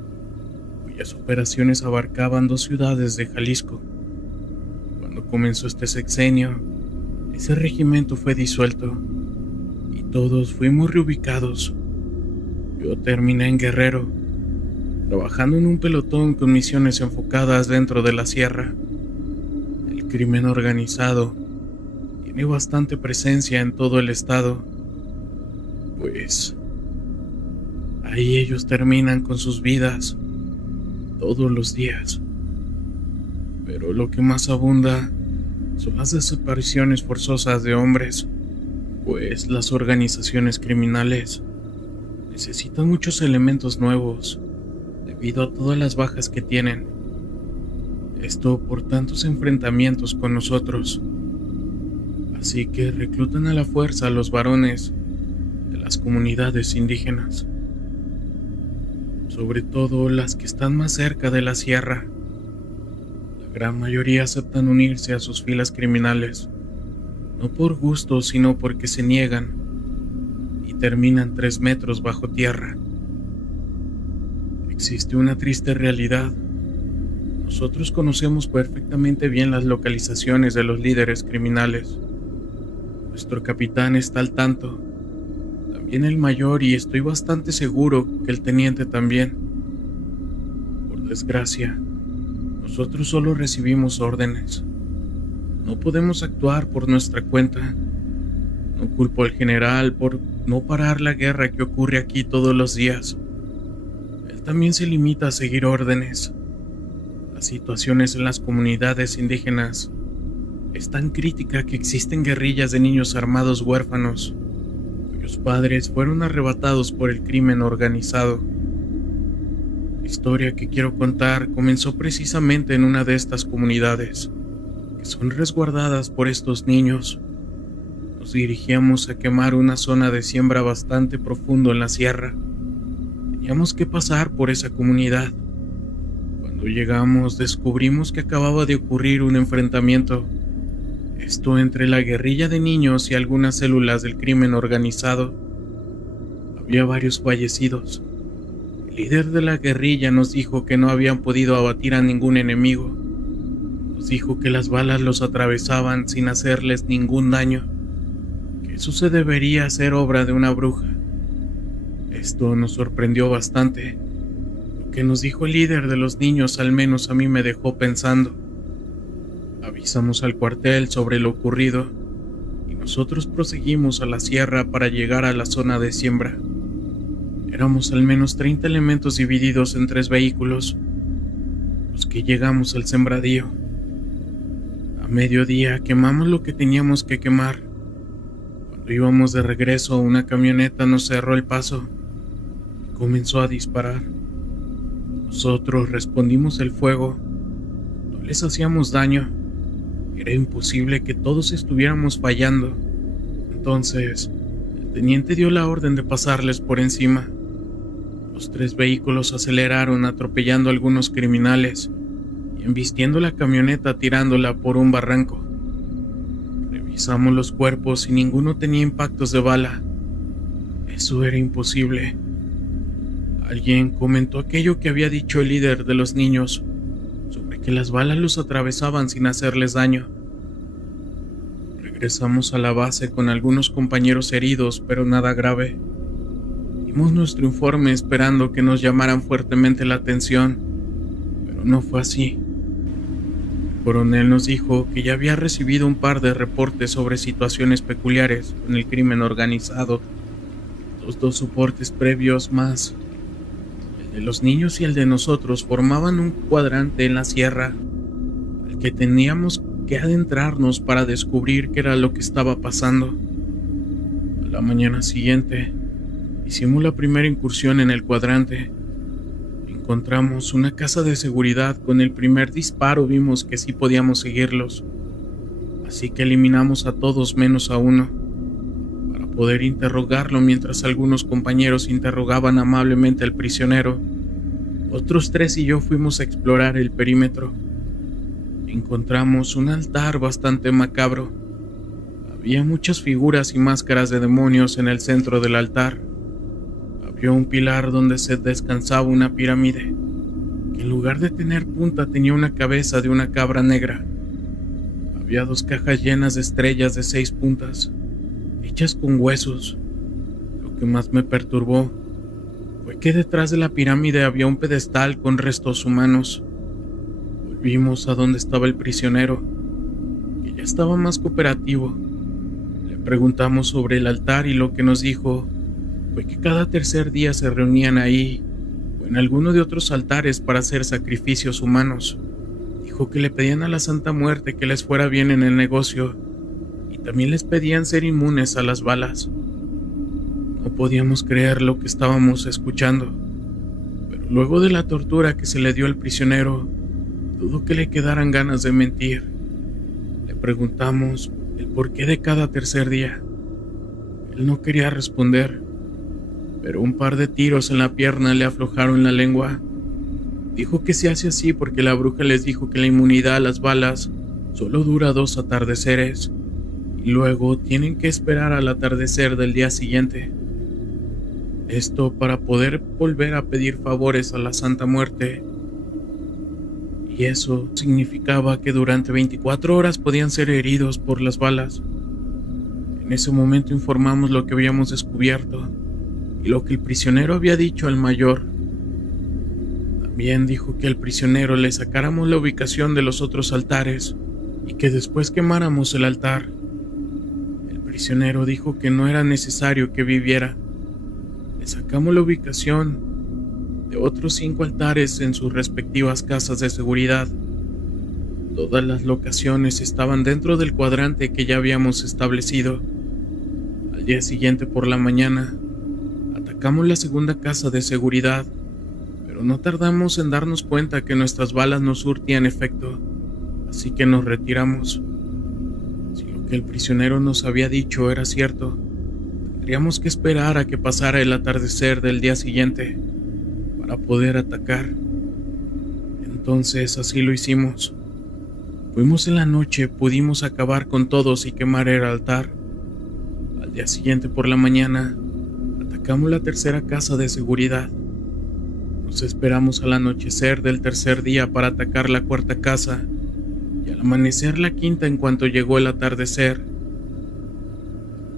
cuyas operaciones abarcaban 2 ciudades de Jalisco. Cuando comenzó este sexenio, ese regimiento fue disuelto y todos fuimos reubicados. Yo terminé en Guerrero, trabajando en un pelotón con misiones enfocadas dentro de la sierra. El crimen organizado tiene bastante presencia en todo el estado, pues ahí ellos terminan con sus vidas todos los días. Pero lo que más abunda son las desapariciones forzosas de hombres, pues las organizaciones criminales necesitan muchos elementos nuevos debido a todas las bajas que tienen. Esto por tantos enfrentamientos con nosotros. Así que reclutan a la fuerza a los varones de las comunidades indígenas, sobre todo las que están más cerca de la sierra. La gran mayoría aceptan unirse a sus filas criminales, no por gusto, sino porque se niegan y terminan 3 metros bajo tierra. Existe una triste realidad. Nosotros conocemos perfectamente bien las localizaciones de los líderes criminales. Nuestro capitán está al tanto, también el mayor, y estoy bastante seguro que el teniente también. Por desgracia, nosotros solo recibimos órdenes. No podemos actuar por nuestra cuenta. No culpo al general por no parar la guerra que ocurre aquí todos los días. Él también se limita a seguir órdenes. Las situaciones en las comunidades indígenas es tan crítica que existen guerrillas de niños armados huérfanos, cuyos padres fueron arrebatados por el crimen organizado. La historia que quiero contar comenzó precisamente en una de estas comunidades, que son resguardadas por estos niños. Nos dirigíamos a quemar una zona de siembra bastante profundo en la sierra. Teníamos que pasar por esa comunidad. Cuando llegamos, descubrimos que acababa de ocurrir un enfrentamiento. Esto entre la guerrilla de niños y algunas células del crimen organizado. Había varios fallecidos. El líder de la guerrilla nos dijo que no habían podido abatir a ningún enemigo. Nos dijo que las balas los atravesaban sin hacerles ningún daño, que eso se debería ser obra de una bruja. Esto nos sorprendió bastante. Lo que nos dijo el líder de los niños al menos a mí me dejó pensando. Avisamos al cuartel sobre lo ocurrido y nosotros proseguimos a la sierra para llegar a la zona de siembra. Éramos al menos 30 elementos divididos en 3 vehículos, los que llegamos al sembradío. A mediodía quemamos lo que teníamos que quemar. Cuando íbamos de regreso, una camioneta nos cerró el paso y comenzó a disparar. Nosotros respondimos el fuego. No les hacíamos daño. Era imposible que todos estuviéramos fallando. Entonces, el teniente dio la orden de pasarles por encima. Los 3 vehículos aceleraron atropellando a algunos criminales y embistiendo la camioneta tirándola por un barranco. Revisamos los cuerpos y ninguno tenía impactos de bala. Eso era imposible. Alguien comentó aquello que había dicho el líder de los niños, sobre que las balas los atravesaban sin hacerles daño. Regresamos a la base con algunos compañeros heridos, pero nada grave. Dimos nuestro informe esperando que nos llamaran fuertemente la atención, pero no fue así. El coronel nos dijo que ya había recibido un par de reportes sobre situaciones peculiares con el crimen organizado. Los 2 soportes previos más, el de los niños y el de nosotros, formaban un cuadrante en la sierra al que teníamos que adentrarnos para descubrir qué era lo que estaba pasando. A la mañana siguiente, hicimos la primera incursión en el cuadrante. Encontramos una casa de seguridad. Con el primer disparo vimos que sí podíamos seguirlos, así que eliminamos a todos menos a uno, para poder interrogarlo mientras algunos compañeros interrogaban amablemente al prisionero. Otros 3 y yo fuimos a explorar el perímetro. Encontramos un altar bastante macabro. Había muchas figuras y máscaras de demonios en el centro del altar. Había un pilar donde se descansaba una pirámide, que en lugar de tener punta tenía una cabeza de una cabra negra. Había 2 cajas llenas de estrellas de 6 puntas, hechas con huesos. Lo que más me perturbó fue que detrás de la pirámide había un pedestal con restos humanos. Volvimos a donde estaba el prisionero, que ya estaba más cooperativo. Le preguntamos sobre el altar y lo que nos dijo fue que cada tercer día se reunían ahí o en alguno de otros altares para hacer sacrificios humanos. Dijo que le pedían a la Santa Muerte que les fuera bien en el negocio y también les pedían ser inmunes a las balas. No podíamos creer lo que estábamos escuchando, pero luego de la tortura que se le dio al prisionero, dudo que le quedaran ganas de mentir. Le preguntamos el porqué de cada tercer día. Él no quería responder, pero un par de tiros en la pierna le aflojaron la lengua. Dijo que se hace así porque la bruja les dijo que la inmunidad a las balas solo dura 2 atardeceres y luego tienen que esperar al atardecer del día siguiente. Esto para poder volver a pedir favores a la Santa Muerte. Y eso significaba que durante 24 horas podían ser heridos por las balas. En ese momento informamos lo que habíamos descubierto y lo que el prisionero había dicho al mayor. También dijo que al prisionero le sacáramos la ubicación de los otros altares y que después quemáramos el altar. El prisionero dijo que no era necesario que viviera. Le sacamos la ubicación de otros 5 altares en sus respectivas casas de seguridad. Todas las locaciones estaban dentro del cuadrante que ya habíamos establecido. Al día siguiente por la mañana, atacamos la segunda casa de seguridad, pero no tardamos en darnos cuenta que nuestras balas no surtían efecto, así que nos retiramos. Si lo que el prisionero nos había dicho era cierto, tendríamos que esperar a que pasara el atardecer del día siguiente para poder atacar. Entonces así lo hicimos. Fuimos en la noche, pudimos acabar con todos y quemar el altar. Al día siguiente por la mañana, atacamos la tercera casa de seguridad. Nos esperamos al anochecer del tercer día para atacar la cuarta casa y al amanecer la quinta en cuanto llegó el atardecer.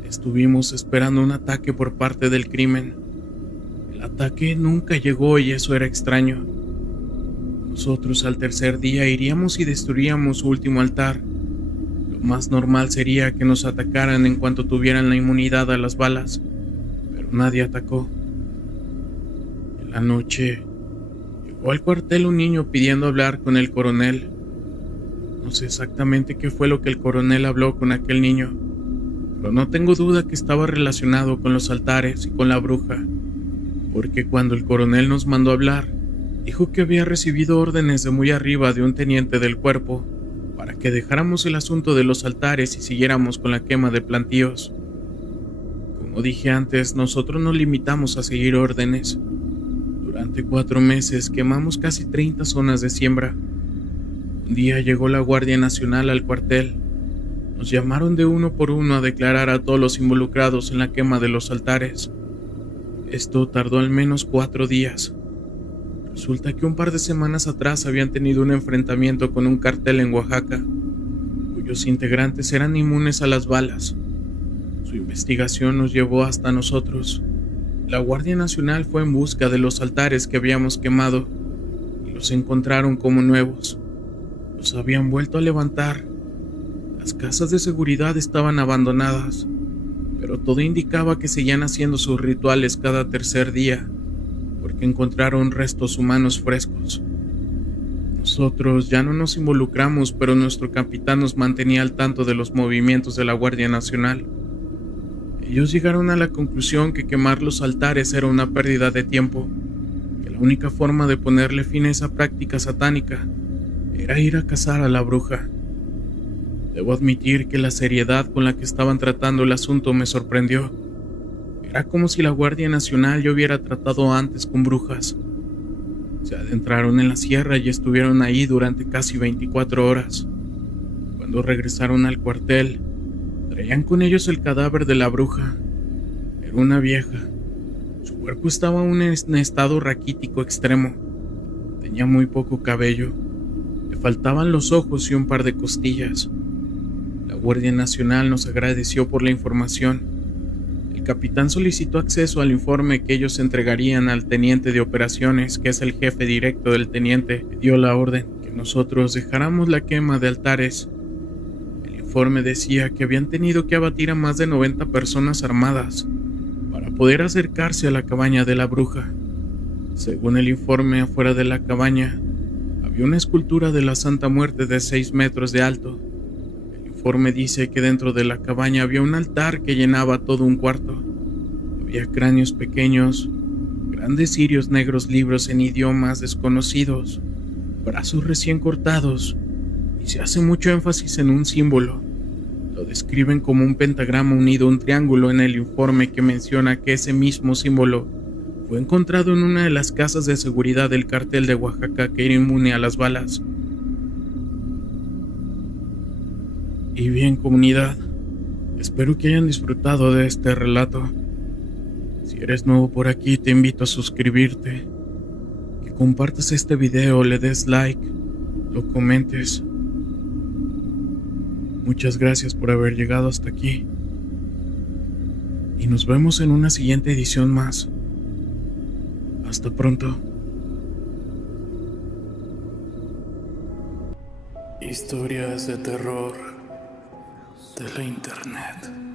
Estuvimos esperando un ataque por parte del crimen. El ataque nunca llegó y eso era extraño. Nosotros al tercer día iríamos y destruiríamos su último altar. Lo más normal sería que nos atacaran en cuanto tuvieran la inmunidad a las balas, pero nadie atacó. En la noche, llegó al cuartel un niño pidiendo hablar con el coronel. No sé exactamente qué fue lo que el coronel habló con aquel niño, pero no tengo duda que estaba relacionado con los altares y con la bruja, porque cuando el coronel nos mandó hablar, dijo que había recibido órdenes de muy arriba de un teniente del cuerpo para que dejáramos el asunto de los altares y siguiéramos con la quema de plantíos. Como dije antes, nosotros nos limitamos a seguir órdenes. Durante 4 meses quemamos casi 30 zonas de siembra. Un día llegó la Guardia Nacional al cuartel. Nos llamaron de uno por uno a declarar a todos los involucrados en la quema de los altares. Esto tardó al menos 4 días. Resulta que un par de semanas atrás habían tenido un enfrentamiento con un cartel en Oaxaca, cuyos integrantes eran inmunes a las balas. Su investigación nos llevó hasta nosotros. La Guardia Nacional fue en busca de los altares que habíamos quemado y los encontraron como nuevos. Los habían vuelto a levantar. Las casas de seguridad estaban abandonadas, pero todo indicaba que seguían haciendo sus rituales cada tercer día, porque encontraron restos humanos frescos. Nosotros ya no nos involucramos, pero nuestro capitán nos mantenía al tanto de los movimientos de la Guardia Nacional. Ellos llegaron a la conclusión que quemar los altares era una pérdida de tiempo, que la única forma de ponerle fin a esa práctica satánica era ir a cazar a la bruja. Debo admitir que la seriedad con la que estaban tratando el asunto me sorprendió. Era como si la Guardia Nacional ya hubiera tratado antes con brujas. Se adentraron en la sierra y estuvieron ahí durante casi 24 horas. Cuando regresaron al cuartel, traían con ellos el cadáver de la bruja. Era una vieja. Su cuerpo estaba aún en estado raquítico extremo. Tenía muy poco cabello. Le faltaban los ojos y un par de costillas. La Guardia Nacional nos agradeció por la información. El capitán solicitó acceso al informe que ellos entregarían al teniente de operaciones, que es el jefe directo del teniente, que dio la orden que nosotros dejáramos la quema de altares. El informe decía que habían tenido que abatir a más de 90 personas armadas para poder acercarse a la cabaña de la bruja. Según el informe, afuera de la cabaña había una escultura de la Santa Muerte de 6 metros de alto. El informe dice que dentro de la cabaña había un altar que llenaba todo un cuarto. Había cráneos pequeños, grandes cirios negros libros en idiomas desconocidos, brazos recién cortados, y se hace mucho énfasis en un símbolo. Lo describen como un pentagrama unido a un triángulo en el informe, que menciona que ese mismo símbolo Fue encontrado en una de las casas de seguridad del cártel de Oaxaca que era inmune a las balas. Y bien, comunidad, espero que hayan disfrutado de este relato. Si eres nuevo por aquí, te invito a suscribirte, que compartas este video, le des like, lo comentes. Muchas gracias por haber llegado hasta aquí. Y nos vemos en una siguiente edición más. Hasta pronto. Historias de terror de la internet.